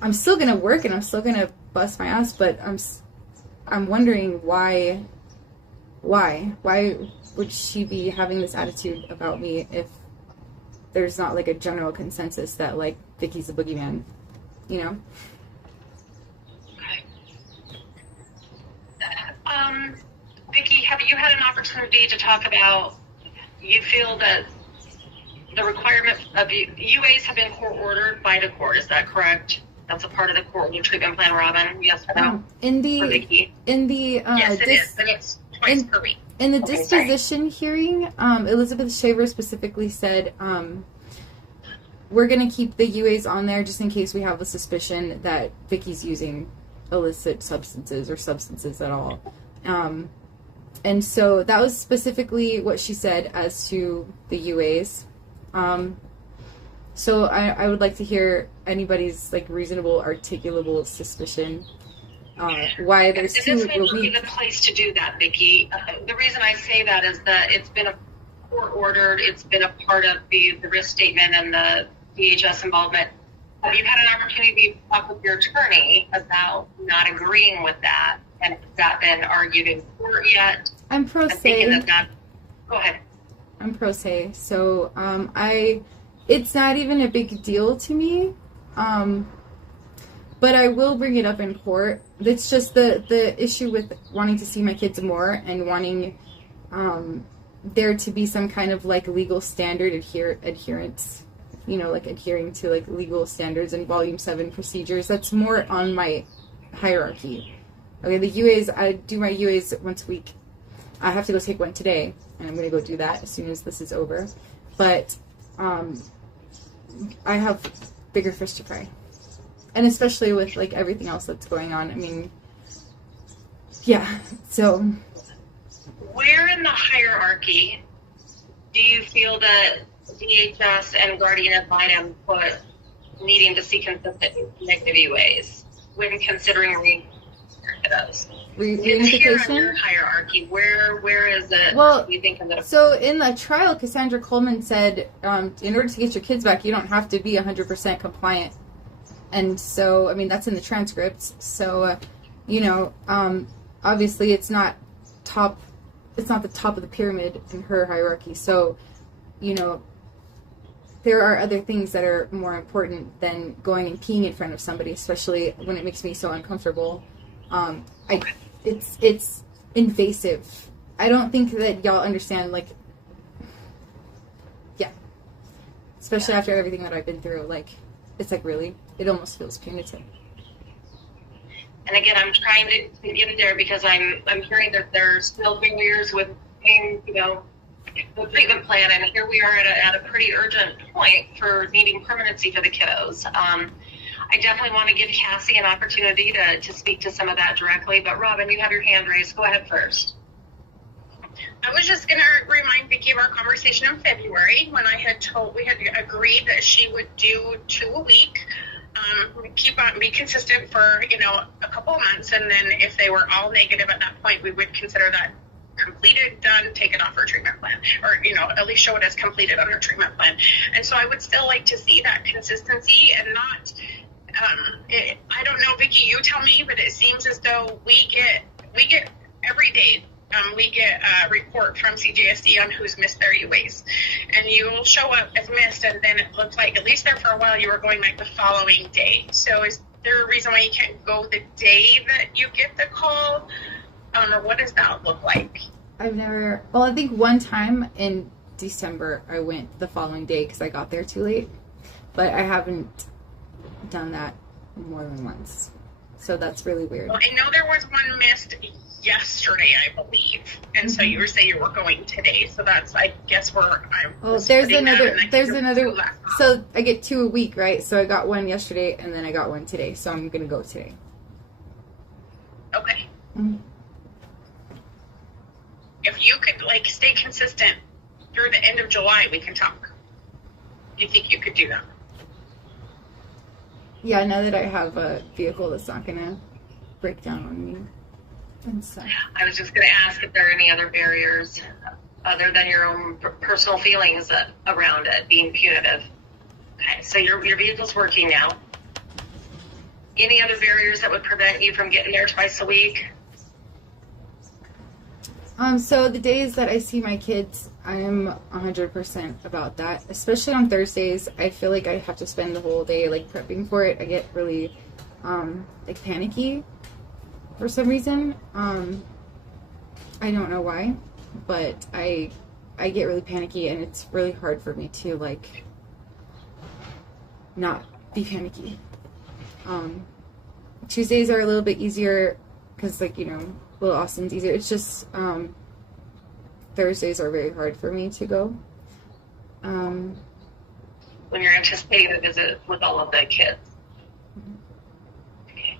I'm still gonna work and I'm still gonna bust my ass, but I'm wondering why would she be having this attitude about me if there's not like a general consensus that like Vicky's a boogeyman, you know? Vicki, have you had an opportunity to talk about, you feel that the requirement of UAs have been court ordered by the court, is that correct? That's a part of the court order treatment plan, Robin? Yes or no? Yes, it is, and it's twice per week. In the disposition hearing, Elizabeth Shaver specifically said, we're going to keep the UAs on there just in case we have a suspicion that Vicky's using illicit substances or substances at all. And so that was specifically what she said as to the UAs. So I would like to hear anybody's like reasonable, articulable suspicion why there's two. And this may be the place to do that, Vicki. The reason I say that is that it's been a court ordered. It's been a part of the risk statement and the DHS involvement. Have you had an opportunity to talk with your attorney about not agreeing with that? And has that been argued in court yet? I'm pro se. Go ahead. I'm pro se. So it's not even a big deal to me. But I will bring it up in court. It's just the issue with wanting to see my kids more and wanting there to be some kind of like legal standard adherence. You know, like adhering to like legal standards and Volume 7 procedures. That's more on my hierarchy. Okay, the UAs, I do my UAs once a week. I have to go take one today, and I'm going to go do that as soon as this is over. But I have bigger fish to fry. And especially with like everything else that's going on. I mean, yeah, so. Where in the hierarchy do you feel that DHS and guardian ad litem put needing to see consistent negative UAs when considering kiddos? It's here on your hierarchy. Where is it? Well, you think so in the trial, Cassandra Coleman said, in order to get your kids back, you don't have to be 100% compliant. And so, I mean, that's in the transcripts. So, you know, obviously it's not the top of the pyramid in her hierarchy. So, you know, there are other things that are more important than going and peeing in front of somebody, especially when it makes me so uncomfortable. It's invasive. I don't think that y'all understand, like, yeah. Especially after everything that I've been through, like, it's like really, it almost feels punitive. And again, I'm trying to get it there because I'm hearing that there's still barriers with, you know, the treatment plan, and here we are at a pretty urgent point for needing permanency for the kiddos. I definitely want to give Cassie an opportunity to speak to some of that directly, but Robin, you have your hand raised. Go ahead first. I was just gonna remind Vicki of our conversation in February when we had agreed that she would do 2 a week. Keep on, be consistent for, a couple of months, and then if they were all negative at that point, we would consider that completed, done, take it off her treatment plan, or, at least show it as completed on her treatment plan. And so I would still like to see that consistency and not, I don't know, Vicki, you tell me, but it seems as though we get every day, we get a report from CJSD on who's missed their UAs. And you'll show up as missed, and then it looks like, at least there for a while, you were going like the following day. So is there a reason why you can't go the day that you get the call? Or what does that look like? I think one time in December I went the following day because I got there too late. But I haven't done that more than once. So that's really weird. Well, I know there was one missed yesterday, I believe, and so you were saying you were going today. So that's, I guess, where I'm. Oh, there's another. So I get 2 a week, right? So I got one yesterday, and then I got one today. So I'm gonna go today. Okay. Mm-hmm. If you could stay consistent through the end of July, we can talk. Do you think you could do that? Yeah, now that I have a vehicle that's not gonna break down on me. I was just going to ask if there are any other barriers other than your own personal feelings around it being punitive. Okay, so your vehicle's working now. Any other barriers that would prevent you from getting there twice a week? So the days that I see my kids, I am 100% about that. Especially on Thursdays, I feel like I have to spend the whole day prepping for it. I get really panicky for some reason. I don't know why, but I get really panicky, and it's really hard for me to not be panicky. Tuesdays are a little bit easier because Little Austin's easier. It's just Thursdays are very hard for me to go. When you're anticipating the visit with all of the kids. Okay.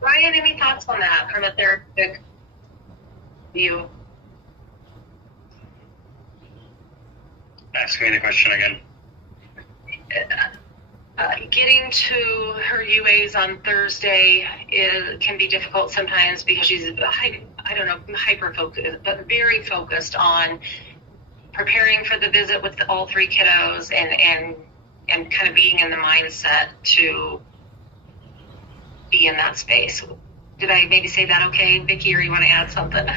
Ryan, any thoughts on that from a therapeutic view? Ask me the question again. Getting to her UAs on Thursday can be difficult sometimes because she's, hyper-focused, but very focused on preparing for the visit with all 3 kiddos and kind of being in the mindset to be in that space. Did I maybe say that okay, Vicki, or you want to add something?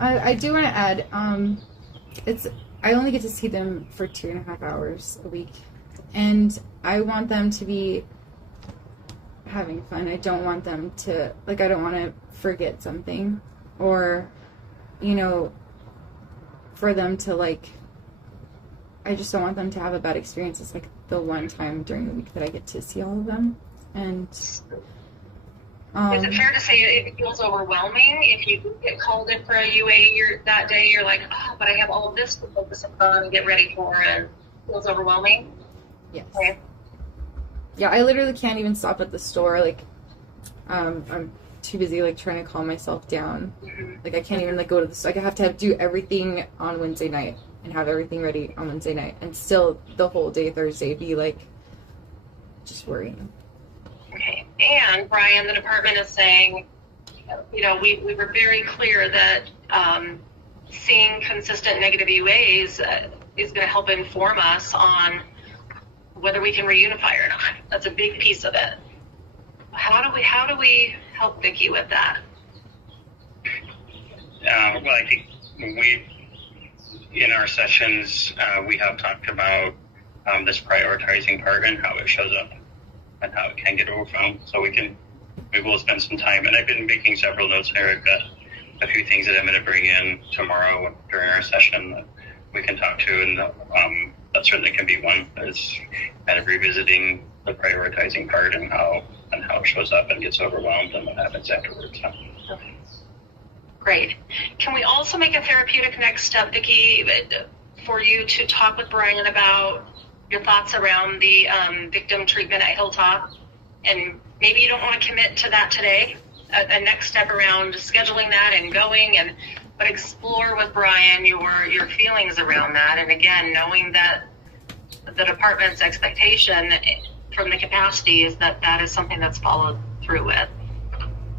I do want to add, I only get to see them for 2.5 hours a week. And I want them to be having fun. I don't want them to, I don't want to forget something. Or, for them to, I just don't want them to have a bad experience. It's, the one time during the week that I get to see all of them. And, is it fair to say it feels overwhelming if you get called in for a UA that day? You're like, but I have all of this to focus on and get ready for, and it feels overwhelming? Yes. Okay. Yeah, I literally can't even stop at the store. I'm too busy trying to calm myself down. Mm-hmm. I can't even go to the store. I have to do everything on Wednesday night and have everything ready on Wednesday night, and still the whole day Thursday be just worrying. Okay. And Brian, the department is saying, we were very clear that seeing consistent negative UAs is going to help inform us on whether we can reunify or not. That's a big piece of it. How do we help Vicki with that? Well, I think in our sessions, we have talked about this prioritizing part and how it shows up and how it can get overwhelmed. So we will spend some time, and I've been making several notes here. I've got a few things that I'm going to bring in tomorrow during our session that we can talk to, and that certainly can be one, is kind of revisiting the prioritizing part and how it shows up and gets overwhelmed and what happens afterwards. Okay. Great. Can we also make a therapeutic next step, Vicki, for you to talk with Brian about your thoughts around the victim treatment at Hilltop? And maybe you don't want to commit to that today, a next step around scheduling that and going, and but explore with Brian your feelings around that. And again, knowing that the department's expectation from the capacity is that that is something that's followed through with.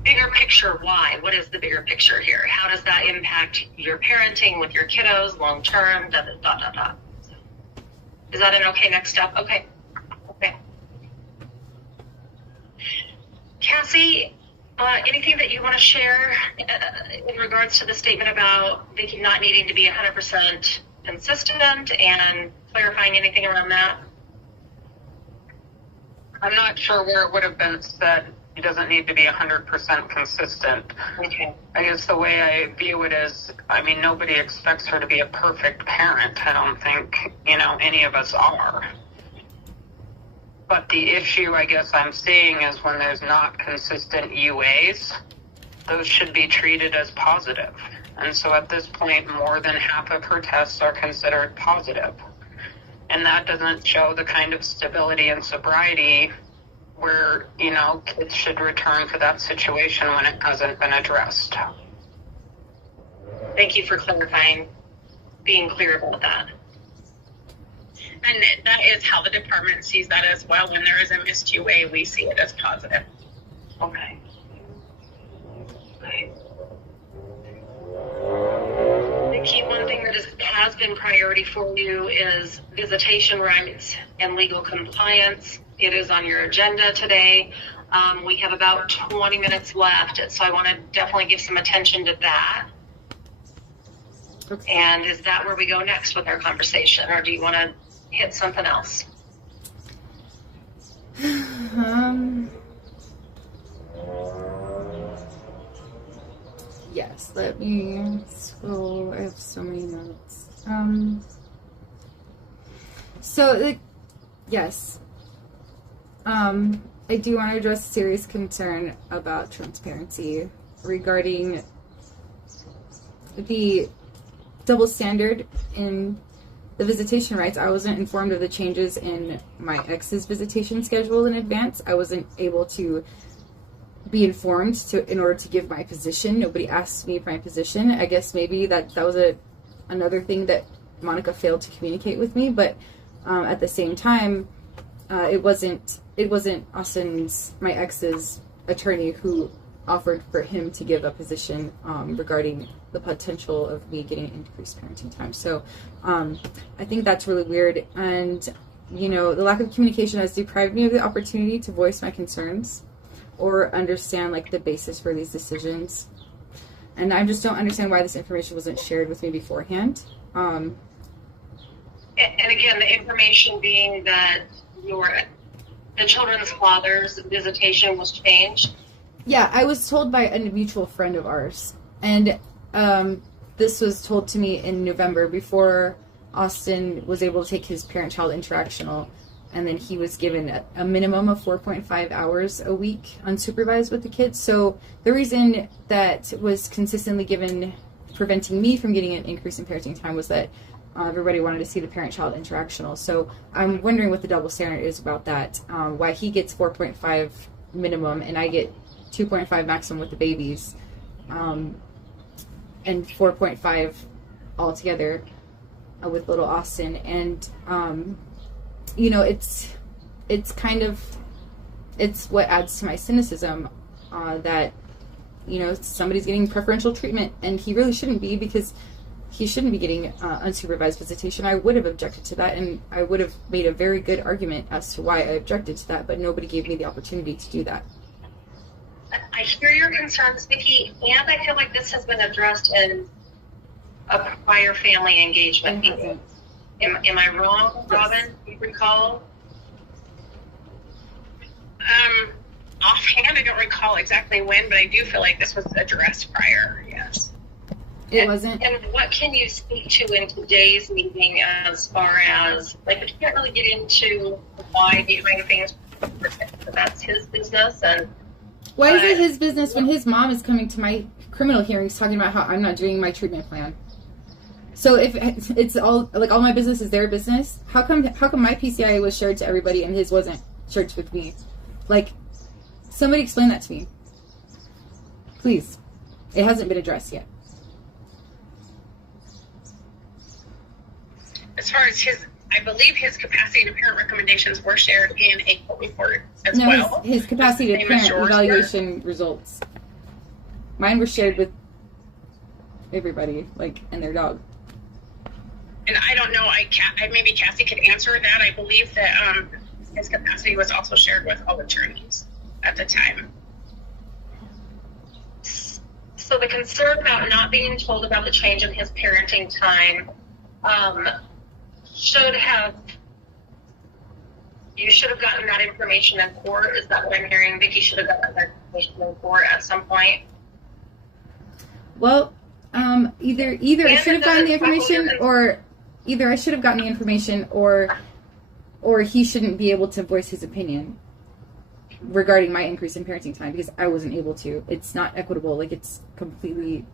Bigger picture, why? What is the bigger picture here? How does that impact your parenting with your kiddos long term? Is that an okay next step? Okay. Cassie, anything that you want to share in regards to the statement about Vicki not needing to be 100% consistent and clarifying anything around that? I'm not sure where it would have been said he doesn't need to be 100% consistent. Okay. I guess the way I view it is, I mean, nobody expects her to be a perfect parent. I don't think, any of us are. But the issue I guess I'm seeing is when there's not consistent UAs, those should be treated as positive. And so at this point, more than half of her tests are considered positive. And that doesn't show the kind of stability and sobriety where, kids should return to that situation when it hasn't been addressed. Thank you for clarifying, being clear about that. And that is how the department sees that as well. When there is a missed UA, we see it as positive. Okay. Vicki, one thing that has been priority for you is visitation rights and legal compliance. It is on your agenda today. We have about 20 minutes left, so I want to definitely give some attention to that. Okay. And is that where we go next with our conversation, or do you want to hit something else? Yes, let me scroll. I have so many notes. Yes. I do want to address a serious concern about transparency regarding the double standard in the visitation rights. I wasn't informed of the changes in my ex's visitation schedule in advance. I wasn't able to be informed in order to give my position. Nobody asked me for my position. I guess maybe that was another thing that Monica failed to communicate with me, but at the same time, it wasn't my ex's attorney who offered for him to give a position regarding the potential of me getting increased parenting time. So I think that's really weird, and the lack of communication has deprived me of the opportunity to voice my concerns or understand the basis for these decisions. And I just don't understand why this information wasn't shared with me beforehand. And again, the information being that the children's father's visitation was changed. Yeah, I was told by a mutual friend of ours, and this was told to me in November before Austin was able to take his parent-child interactional, and then he was given a minimum of 4.5 hours a week unsupervised with the kids. So the reason that was consistently given, preventing me from getting an increase in parenting time, was that everybody wanted to see the parent-child interactional. So I'm wondering what the double standard is about that, why he gets 4.5 minimum and I get 2.5 maximum with the babies, and 4.5 altogether with little Austin. And it's what adds to my cynicism that somebody's getting preferential treatment, and he really shouldn't be, because he shouldn't be getting unsupervised visitation. I would have objected to that, and I would have made a very good argument as to why I objected to that, but nobody gave me the opportunity to do that. I hear your concerns, Vicki, and I feel like this has been addressed in a prior family engagement meeting. Am I wrong, Robin? You recall? Offhand, I don't recall exactly when, but I do feel like this was addressed prior. Yes. It wasn't. And what can you speak to in today's meeting as far as, we can't really get into why behind things, that's his business. And why is it his business when his mom is coming to my criminal hearings talking about how I'm not doing my treatment plan? So if it's all my business is their business, how come my PCI was shared to everybody and his wasn't shared with me? Somebody explain that to me, please. It hasn't been addressed yet. as far as I believe his capacity to parent recommendations were shared in a court report as No, well. his capacity to Same as parent yours, evaluation results. Mine were shared with everybody, like, and their dog. And I don't know, maybe Cassie could answer that. I believe that his capacity was also shared with all attorneys at the time. So the concern about not being told about the change in his parenting time you should have gotten that information in court. Is that what I'm hearing? Vicki should have gotten that information in court at some point. Well, either I should have gotten the information, or he shouldn't be able to voice his opinion regarding my increase in parenting time because I wasn't able to. It's not equitable. Like, it's completely.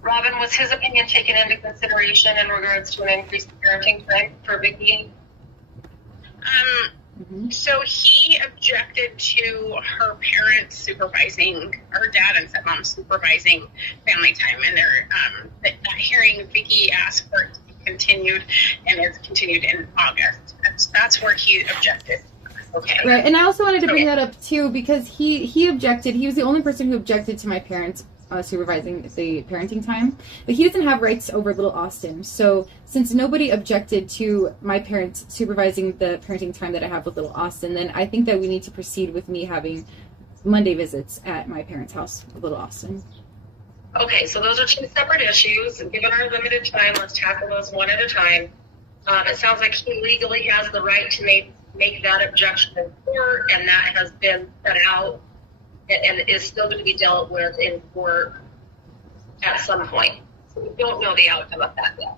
Robin, was his opinion taken into consideration in regards to an increase in parenting time for Vicki? So he objected to her parents supervising, her dad and stepmom supervising family time, and that hearing Vicki asked for it to be continued, and it's continued in August. That's where he objected. Okay. Right, and I also wanted to bring that up too because he objected. He was the only person who objected to my parents supervising the parenting time, but he doesn't have rights over little Austin. So since nobody objected to my parents supervising the parenting time that I have with little Austin, then I think that we need to proceed with me having Monday visits at my parents' house with little Austin. Okay, so those are two separate issues. Given our limited time, let's tackle those one at a time. It sounds like he legally has the right to make that objection in court, and that has been set out and is still going to be dealt with in court at some point. So we don't know the outcome of that yet.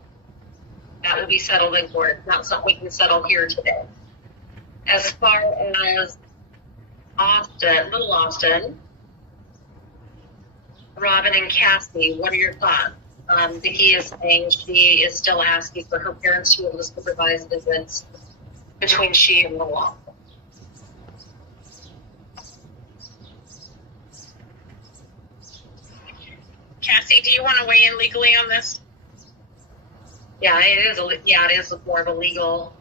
That will be settled in court. It's not something we can settle here today. As far as little Austin, Robin and Cassie, what are your thoughts? Vicki is saying she is still asking for her parents to be able to supervise visits between she and little Austin. Cassie, do you want to weigh in legally on this? Yeah, it is more of a legal,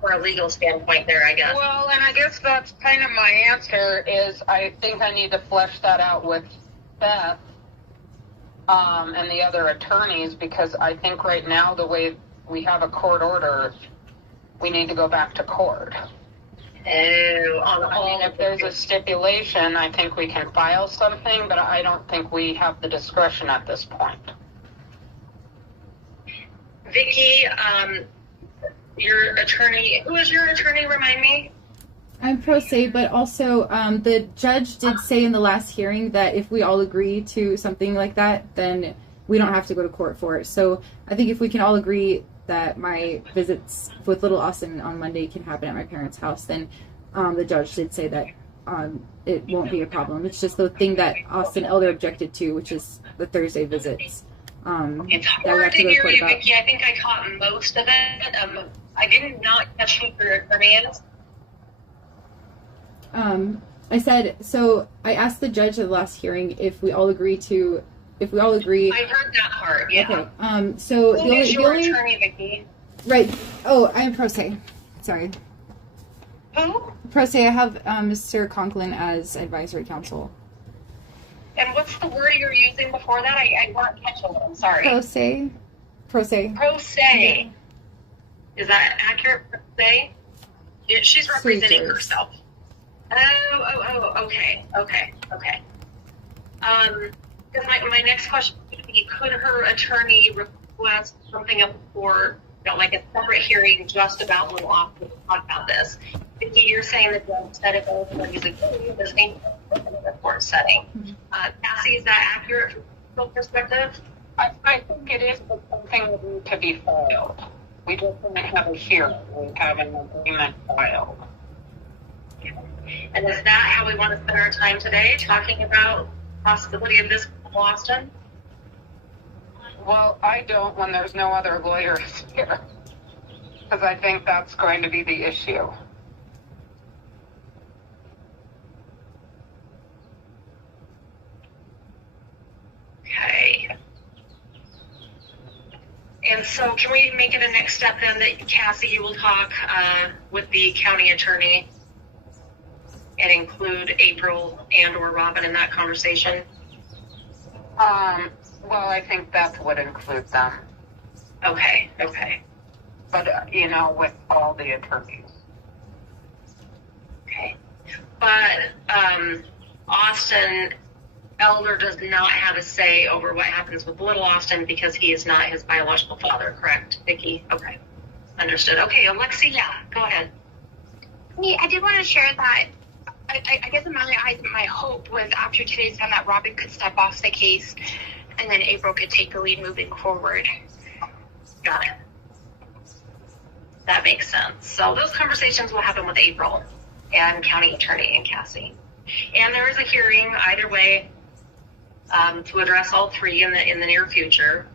for a legal standpoint there, I guess. Well, and I guess that's kind of my answer is I think I need to flesh that out with Beth and the other attorneys because I think right now the way we have a court order, we need to go back to court. If there's a stipulation, I think we can file something, but I don't think we have the discretion at this point. Vicki, your attorney, who is your attorney, remind me? I'm pro se, but also the judge did say in the last hearing that if we all agree to something like that, then we don't have to go to court for it. So I think if we can all agree that my visits with little Austin on Monday can happen at my parents' house, then the judge did say that it won't be a problem. It's just the thing that Austin Elder objected to, which is the Thursday visits. It's hard to hear you, Vicki. I think I caught most of it. I did not catch who your attorney is. I said, so I asked the judge at the last hearing if we all agree. I heard that part, yeah. Okay. So who is your attorney, Vicki? Right. Oh, I'm pro se. Sorry. Who? Pro se. I have Mr. Conklin as advisory counsel. And what's the word you're using before that? I weren't catching it. I'm sorry. Pro se. Pro se. Pro se. Is that accurate? Pro se? She's representing herself. Okay. Because my next question would be, could her attorney request something up for, like a separate hearing just about Little Austin to talk about this? Vicki, you're saying that the said if everybody's agreeing, there's no in the court setting. Cassie, is that accurate from a legal perspective? I think it is, but something would need to be filed. We just didn't have a hearing. We have an agreement filed. And is that how we want to spend our time today, talking about possibility of this in Austin? Well, I don't when there's no other lawyers here, because I think that's going to be the issue. Okay. And So can we make it a next step then that Cassie, you will talk with the county attorney and include April and or Robin in that conversation? Well, I think Beth would include them, Okay. but with all the attorneys. Okay. But Austin Elder does not have a say over what happens with little Austin because he is not his biological father, correct, Vicki? Okay. Understood. Okay, Alexi, yeah, go ahead. I did want to share that I guess in my eyes, my hope was after today's time that Robin could step off the case and then April could take the lead moving forward. Got it. That makes sense. So those conversations will happen with April and county attorney and Cassie. And there is a hearing either way to address all three in the near future.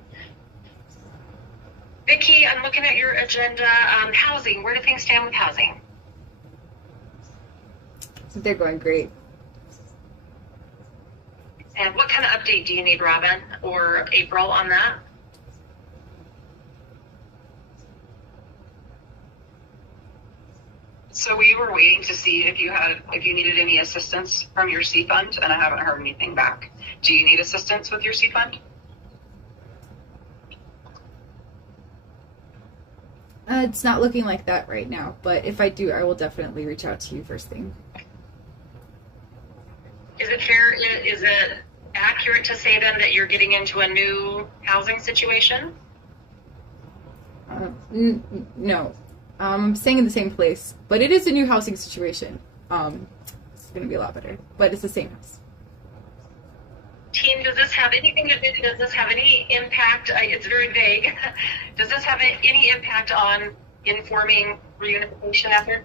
Vicki, I'm looking at your agenda. Housing, where do things stand with housing? They're going great. And what kind of update do you need, Robin or April, on that? So we were waiting to see if you needed any assistance from your C fund, and I haven't heard anything back. Do you need assistance with your C fund? It's not looking like that right now, but if I do, I will definitely reach out to you first thing. Is it fair? Is it accurate to say then that you're getting into a new housing situation? No. I'm staying in the same place, but it is a new housing situation. It's going to be a lot better, but it's the same house. Team, does this have any impact? It's very vague. Does this have any impact on informing reunification effort?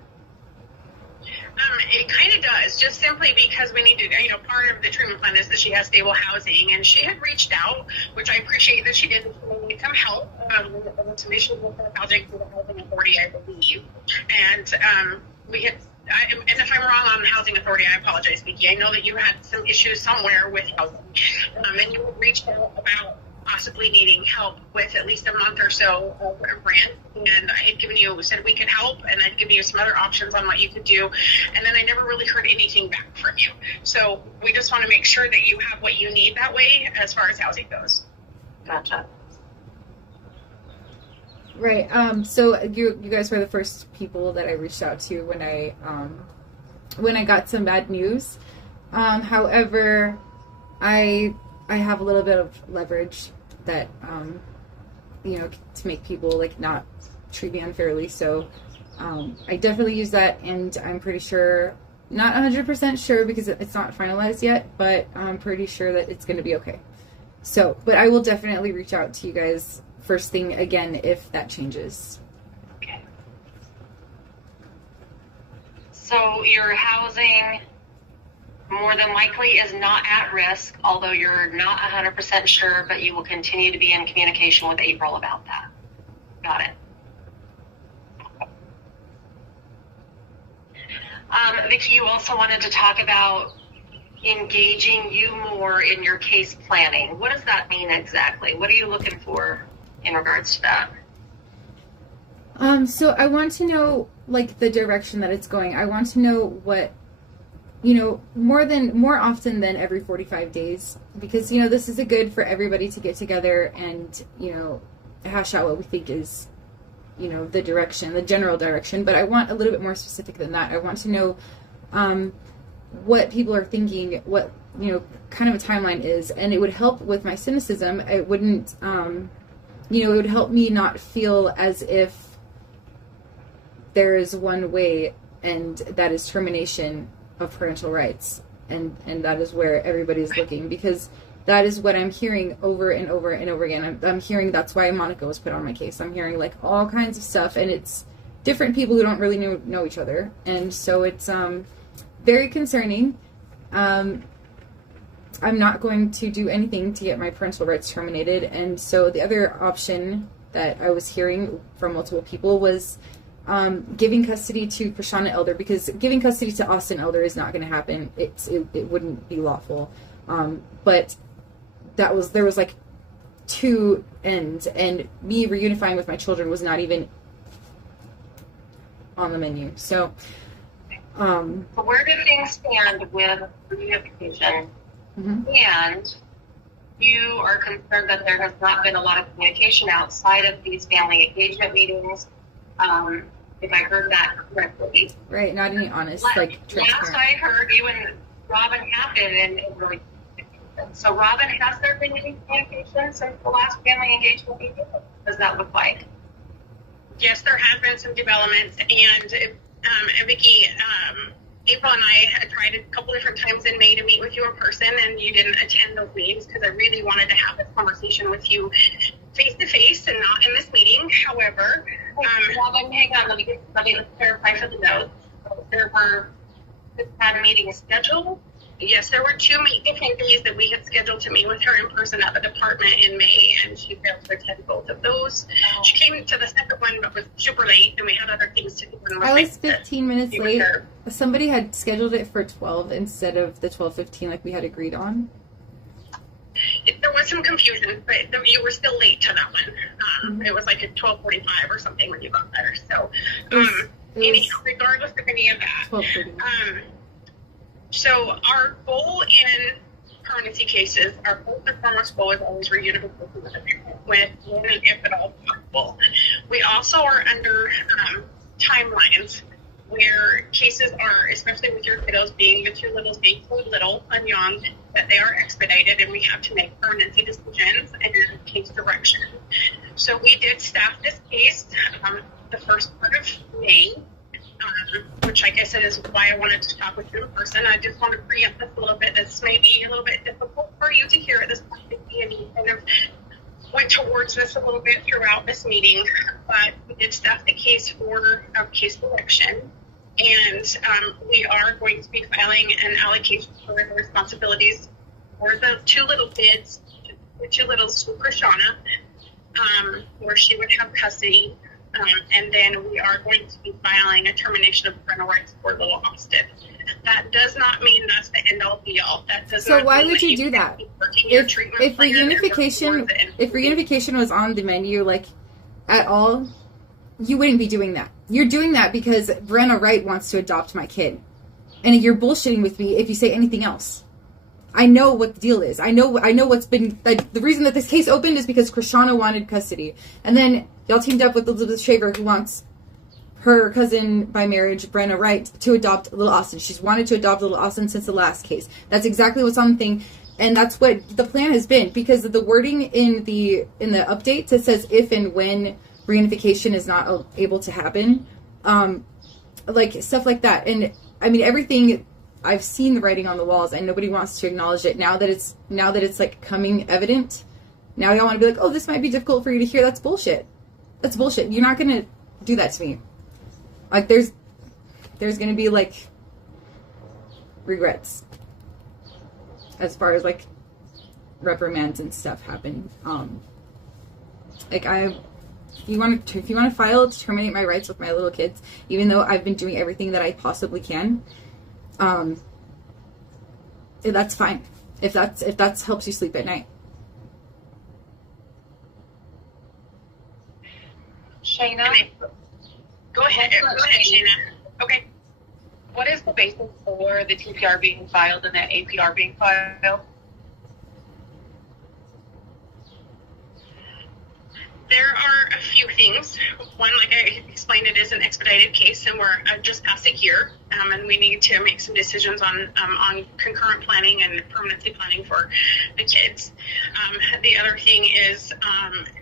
It kind of does, just simply because we need to, part of the treatment plan is that she has stable housing, and she had reached out, which I appreciate that she did. She needed some help with some issues with her housing through the Housing Authority, I believe. And we had, and if I'm wrong on the Housing Authority, I apologize, Vicki. I know that you had some issues somewhere with housing, and you had reached out about possibly needing help with at least a month or so of rent, and I had said we could help, and I'd given you some other options on what you could do, and then I never really heard anything back from you. So we just want to make sure that you have what you need that way as far as housing goes. Gotcha. Right. So you guys were the first people that I reached out to when I got some bad news. However, I have a little bit of leverage that, to make people not treat me unfairly. So I definitely use that, and I'm pretty sure, not 100% sure because it's not finalized yet, but I'm pretty sure that it's going to be okay. So, but I will definitely reach out to you guys first thing again if that changes. Okay. So your housing more than likely is not at risk, although you're not 100% sure, but you will continue to be in communication with April about that. Got it. Vicki, you also wanted to talk about engaging you more in your case planning. What does that mean exactly? What are you looking for in regards to that? So I want to know the direction that it's going. I want to know what, more often than every 45 days, because, this is good for everybody to get together and, hash out what we think is, the direction, the general direction. But I want a little bit more specific than that. I want to know what people are thinking, what, kind of a timeline is, and it would help with my cynicism. It wouldn't, it would help me not feel as if there is one way, and that is termination of parental rights, and that is where everybody's looking, because that is what I'm hearing over and over and over again. I'm hearing that's why Monica was put on my case. I'm hearing all kinds of stuff, and it's different people who don't really know each other, and so it's very concerning. I'm not going to do anything to get my parental rights terminated, and so the other option that I was hearing from multiple people was giving custody to Prashana Elder, because giving custody to Austin Elder is not going to happen. It wouldn't be lawful. But there was to end, and me reunifying with my children was not even on the menu. So, where do things stand with reunification? And you are concerned that there has not been a lot of communication outside of these family engagement meetings. If I heard that correctly. Right, not any honest, like, last I heard, you and Robin have been in really. So, Robin, has there been any communication since the last family engagement meeting? What does that look like? Yes, there has been some developments, and Vicki, April and I had tried a couple different times in May to meet with you in person, and you didn't attend those meetings because I really wanted to have this conversation with you face to face and not in this meeting. However, Robin, hang on, let me clarify for the notes. There were had meetings scheduled. yes, there were two different days that we had scheduled to meet with her in person at the department in May, and she failed to attend both of those. She came to the second one, but was super late, and we had other things to do. I was 15 minutes late. Somebody had scheduled it for 12 instead of the 12:15 like we had agreed on. There was some confusion, but you were still late to that one. It was like at 12:45 or something when you got there. So, regardless of any of that, 12:30. So our goal in permanency cases, our first and foremost goal is always reunification with the parent, when and if at all possible. We also are under timelines where cases are, especially with your kiddos being the two littles being so little and young, that they are expedited and we have to make permanency decisions and case direction. So we did staff this case the first part of May, which like I said is why I wanted to talk with you in person. I just want to preempt this a little bit. This may be a little bit difficult for you to hear at this point, and you kind of went towards this a little bit throughout this meeting, but we did staff the case for case direction, and we are going to be filing an allocation for the responsibilities for the two little kids, the two littles to Krishana, where she would have custody. And then we are going to be filing a termination of parental rights for little Austin. That does not mean that's the end all be all. That does So not why mean would that you do that? If reunification was on the menu, like, at all, you wouldn't be doing that. You're doing that because Brenna Wright wants to adopt my kid. And you're bullshitting with me if you say anything else. I know what the deal is. I know what's been, like, the reason that this case opened is because Krishana wanted custody. And then y'all teamed up with Elizabeth Shaver, who wants her cousin by marriage, Brenna Wright, to adopt little Austin. She's wanted to adopt little Austin since the last case. That's exactly what's on the thing. And that's what the plan has been, because of the wording in the updates, it says if and when reunification is not able to happen, like stuff like that. And I mean, everything, I've seen the writing on the walls, and nobody wants to acknowledge it. Now that it's like coming evident, now y'all want to be like, oh, this might be difficult for you to hear. That's bullshit. That's bullshit. You're not gonna do that to me. Like, there's gonna be like regrets as far as like reprimands and stuff happen. Like, if you want to file to terminate my rights with my little kids, even though I've been doing everything that I possibly can, that's fine. If that helps you sleep at night. Shayna? Go ahead, Shayna. Okay. What is the basis for the TPR being filed and the APR being filed? There are a few things. One, like I explained, it is an expedited case, and we're just past a year, and we need to make some decisions on concurrent planning and permanency planning for the kids. The other thing is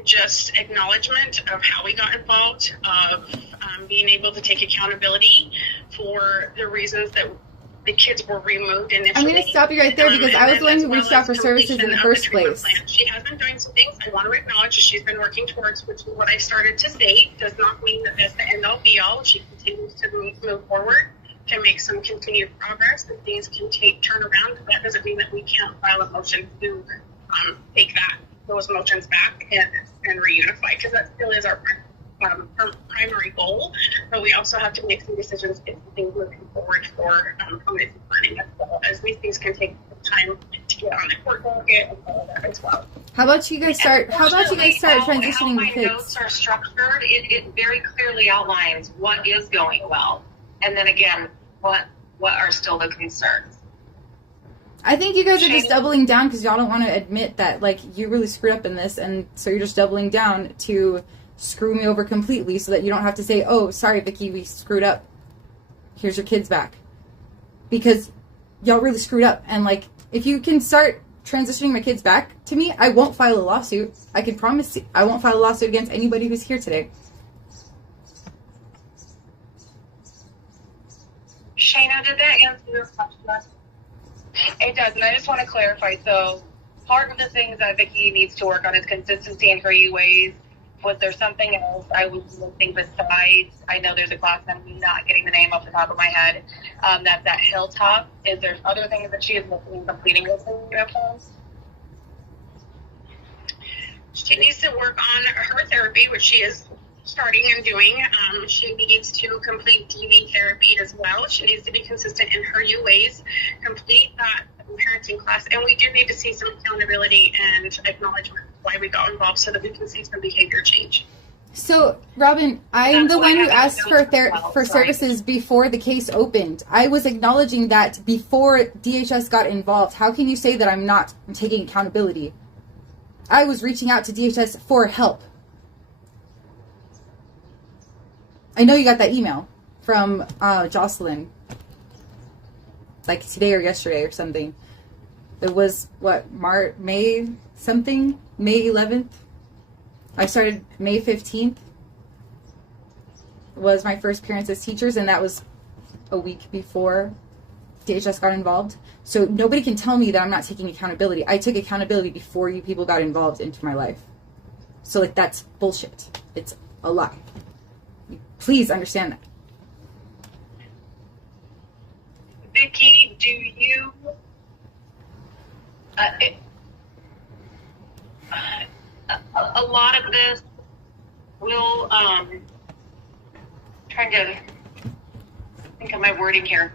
just acknowledgement of how we got involved, of being able to take accountability for the reasons that the kids were removed initially. I'm going to stop you right there because I was the one who reached out for services in the first place. She has been doing some things I want to acknowledge that she's been working towards, which is what I started to say. Does not mean that that's the end all be all. She continues to move forward, can make some continued progress, and things can turn around. That doesn't mean that we can't file a motion to take those motions back and reunify, because that still is our primary goal, but we also have to make some decisions if things moving forward for permanency planning as well, as these things can take time to get on the court docket and all of that as well. How about you guys start transitioning how my kids? notes are structured, it very clearly outlines what is going well. And then again, what are still the concerns. I think you guys are just doubling down because y'all don't want to admit that, like, you really screwed up in this, and so you're just doubling down to screw me over completely so that you don't have to say, oh, sorry, Vicky, we screwed up. Here's your kids back. Because y'all really screwed up. And, like, if you can start transitioning my kids back to me, I won't file a lawsuit. I can promise you, I won't file a lawsuit against anybody who's here today. Shayna, did that answer your question? It does, and I just want to clarify. So, part of the things that Vicky needs to work on is consistency in her ways. Was there something else I was missing besides? I know there's a class, and I'm not getting the name off the top of my head. That's at Hilltop. Is there other things that she is missing in completing those uniforms? She needs to work on her therapy, which she is starting and doing. She needs to complete DV therapy as well. She needs to be consistent in her UAs, complete that parenting class, and we do need to see some accountability and acknowledgement of why we got involved so that we can see some behavior change. So, Robin, I'm the one who asked for services before the case opened. I was acknowledging that before DHS got involved. How can you say that I'm taking accountability? I was reaching out to DHS for help. I know you got that email from Jocelyn, like today or yesterday or something. It was, May 11th? I started May 15th was my first appearance as teachers, and that was a week before DHS got involved. So nobody can tell me that I'm not taking accountability. I took accountability before you people got involved into my life. So, like, that's bullshit. It's a lie. Please understand that. Vicky, do you a lot of this will trying to think of my wording here.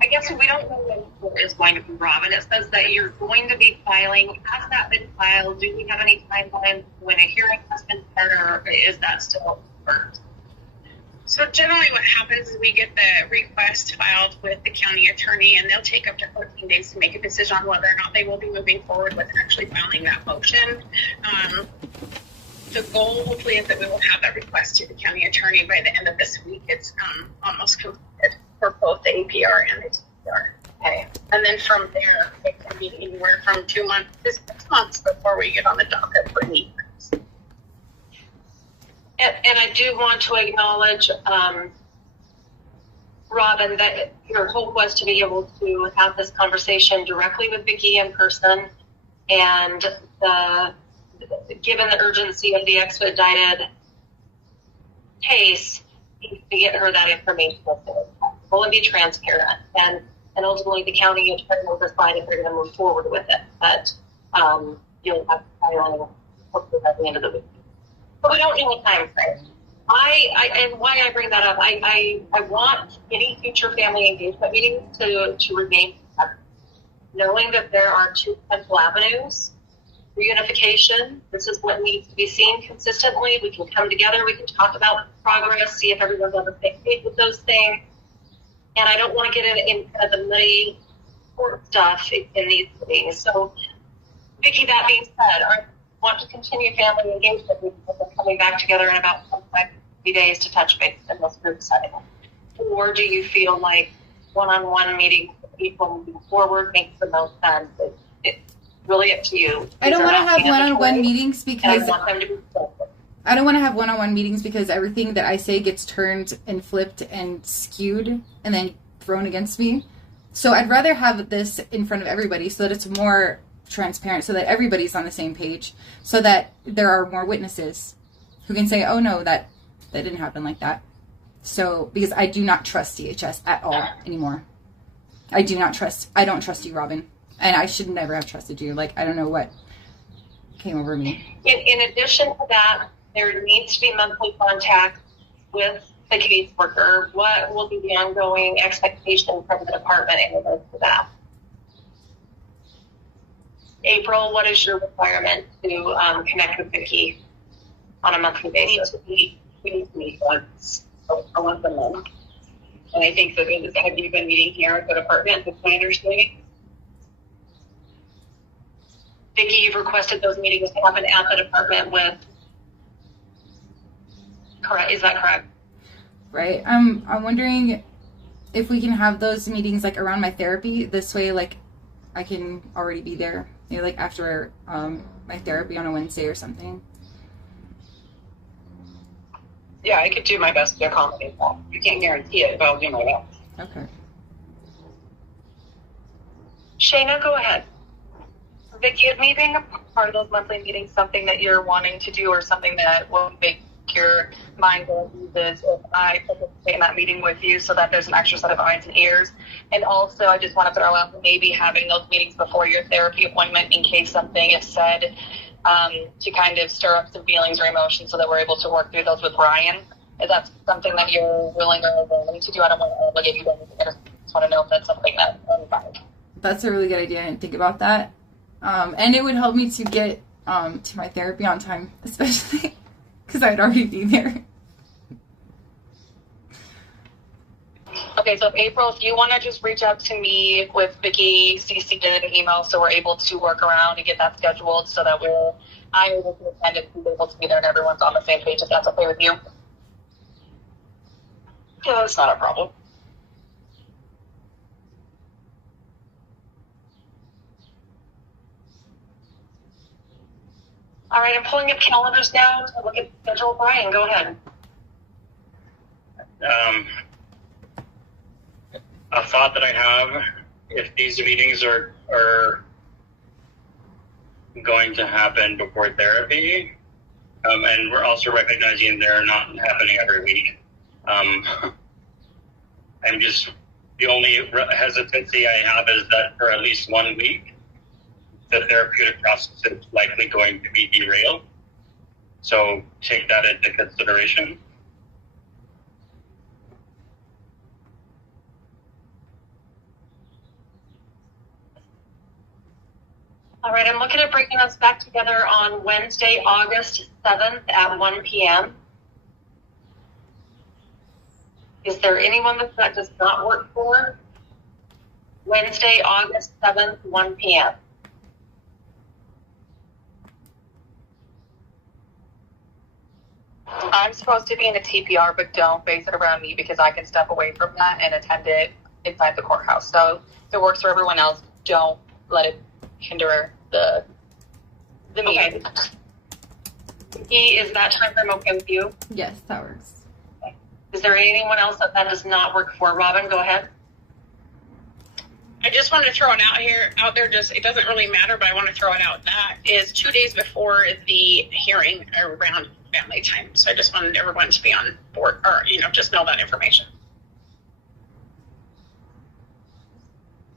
I guess we don't know when it is going to be, Robin. It says that you're going to be filing. Has that been filed? Do we have any timeline when a hearing has been set, or is that still first? So generally what happens is we get the request filed with the county attorney, and they'll take up to 14 days to make a decision on whether or not they will be moving forward with actually filing that motion. The goal hopefully is that we will have that request to the county attorney by the end of this week. It's almost completed for both the APR and the TPR. Okay. And then from there, it can be anywhere from 2 months to 6 months before we get on the docket for hearings. And I do want to acknowledge, Robin, that your hope was to be able to have this conversation directly with Vicky in person, and given the urgency of the expedited case, to get her that information and be transparent. And ultimately, the county attorney will decide if they're going to move forward with it. But you'll have to file hopefully by the end of the week. But we don't need a time frame. And why I bring that up, I want any future family engagement meetings to remain knowing that there are two potential avenues. Reunification, this is what needs to be seen consistently. We can come together, we can talk about progress, see if everyone's on the same page with those things. And I don't want to get in kind of the muddy court stuff in these things. So, Vicki, that being said, I want to continue family engagement. We're coming back together in about 50 days to touch base in this group setting. Or do you feel like one-on-one meetings with people moving forward makes the most sense? It's really up to you. I don't want to have one-on-one meetings because I want them to be focused. I don't want to have one-on-one meetings because everything that I say gets turned and flipped and skewed and then thrown against me. So I'd rather have this in front of everybody so that it's more transparent, so that everybody's on the same page, so that there are more witnesses who can say, oh no, that didn't happen like that. So, because I do not trust DHS at all anymore. I don't trust you, Robin. And I should never have trusted you. Like, I don't know what came over me. In addition to that, there needs to be monthly contact with the caseworker. What will be the ongoing expectation from the department in regards to that? April, what is your requirement to connect with Vicki on a monthly basis? We need to meet once a month. And I think that have you been meeting here at the department, that's my understanding? Vicki, you've requested those meetings to happen at the department with, correct, is that correct? Right. I'm wondering if we can have those meetings like around my therapy. This way, like, I can already be there, maybe like after my therapy on a Wednesday or something. Yeah, I could do my best to accommodate that. I can't guarantee it, but I'll do my best. Okay. Shayna, go ahead. Vicki, is me being a part of those monthly meetings something that you're wanting to do, or something that will make your mind go this if I participate in that meeting with you, so that there's an extra set of eyes and ears? And also, I just want to throw out maybe having those meetings before your therapy appointment in case something is said to kind of stir up some feelings or emotions, so that we're able to work through those with Ryan. Is that something that you're willing or willing to do? I don't want to obligate you to anything. I just want to know if that's something that That's a really good idea. I didn't think about that. And it would help me to get to my therapy on time, especially because I'd already be there. Okay, so April, if you want to just reach out to me with Vicki CC'd in an email, so we're able to work around and get that scheduled, so that I'm able to attend and be able to be there and everyone's on the same page, if that's okay with you. Yeah, that's not a problem. All right, I'm pulling up calendars now to look at the schedule. Brian, go ahead. A thought that I have, if these meetings are going to happen before therapy, and we're also recognizing they're not happening every week. I'm just, the only hesitancy I have is that for at least 1 week, the therapeutic process is likely going to be derailed. So take that into consideration. All right, I'm looking at bringing us back together on Wednesday, August 7th at 1 p.m. Is there anyone that does not work for? Wednesday, August 7th, 1 p.m. I'm supposed to be in a TPR, but don't base it around me, because I can step away from that and attend it inside the courthouse. So if it works for everyone else, don't let it hinder the meeting. Okay. Is that time frame okay with you? Yes, that works. Okay. Is there anyone else that does not work for? Robin, go ahead. I just wanted to throw it out there. Just, it doesn't really matter, but I want to throw it out. That is 2 days before the hearing around family time. So I just wanted everyone to be on board, or, just know that information.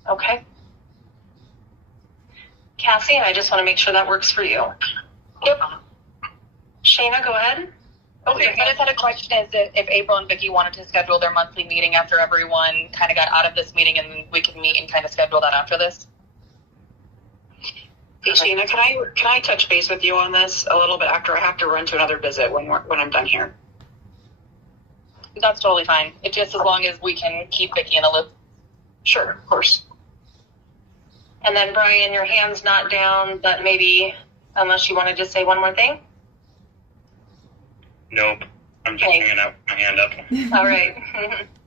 Okay. Cassie, I just want to make sure that works for you. Yep. Shayna, go ahead. Okay, I just had a question, is that if April and Vicki wanted to schedule their monthly meeting after everyone kind of got out of this meeting, and we could meet and kind of schedule that after this? Hey, Shayna, can I touch base with you on this a little bit after I have to run to another visit when I'm done here? That's totally fine. It's just as long as we can keep Vicki in the loop. Sure, of course. And then Brian, your hand's not down, but maybe, unless you want to just say one more thing? Nope. I'm just hanging out my hand up. All right.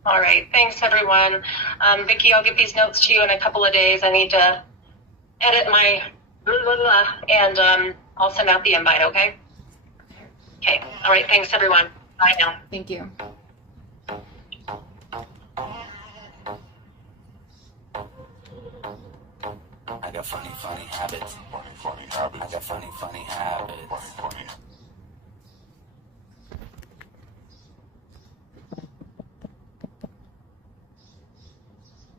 All right. Thanks, everyone. Vicki, I'll get these notes to you in a couple of days. I need to edit my blah, blah, blah, and I'll send out the invite, okay? Okay. All right. Thanks, everyone. Bye now. Thank you. I got funny habits. I got funny habits.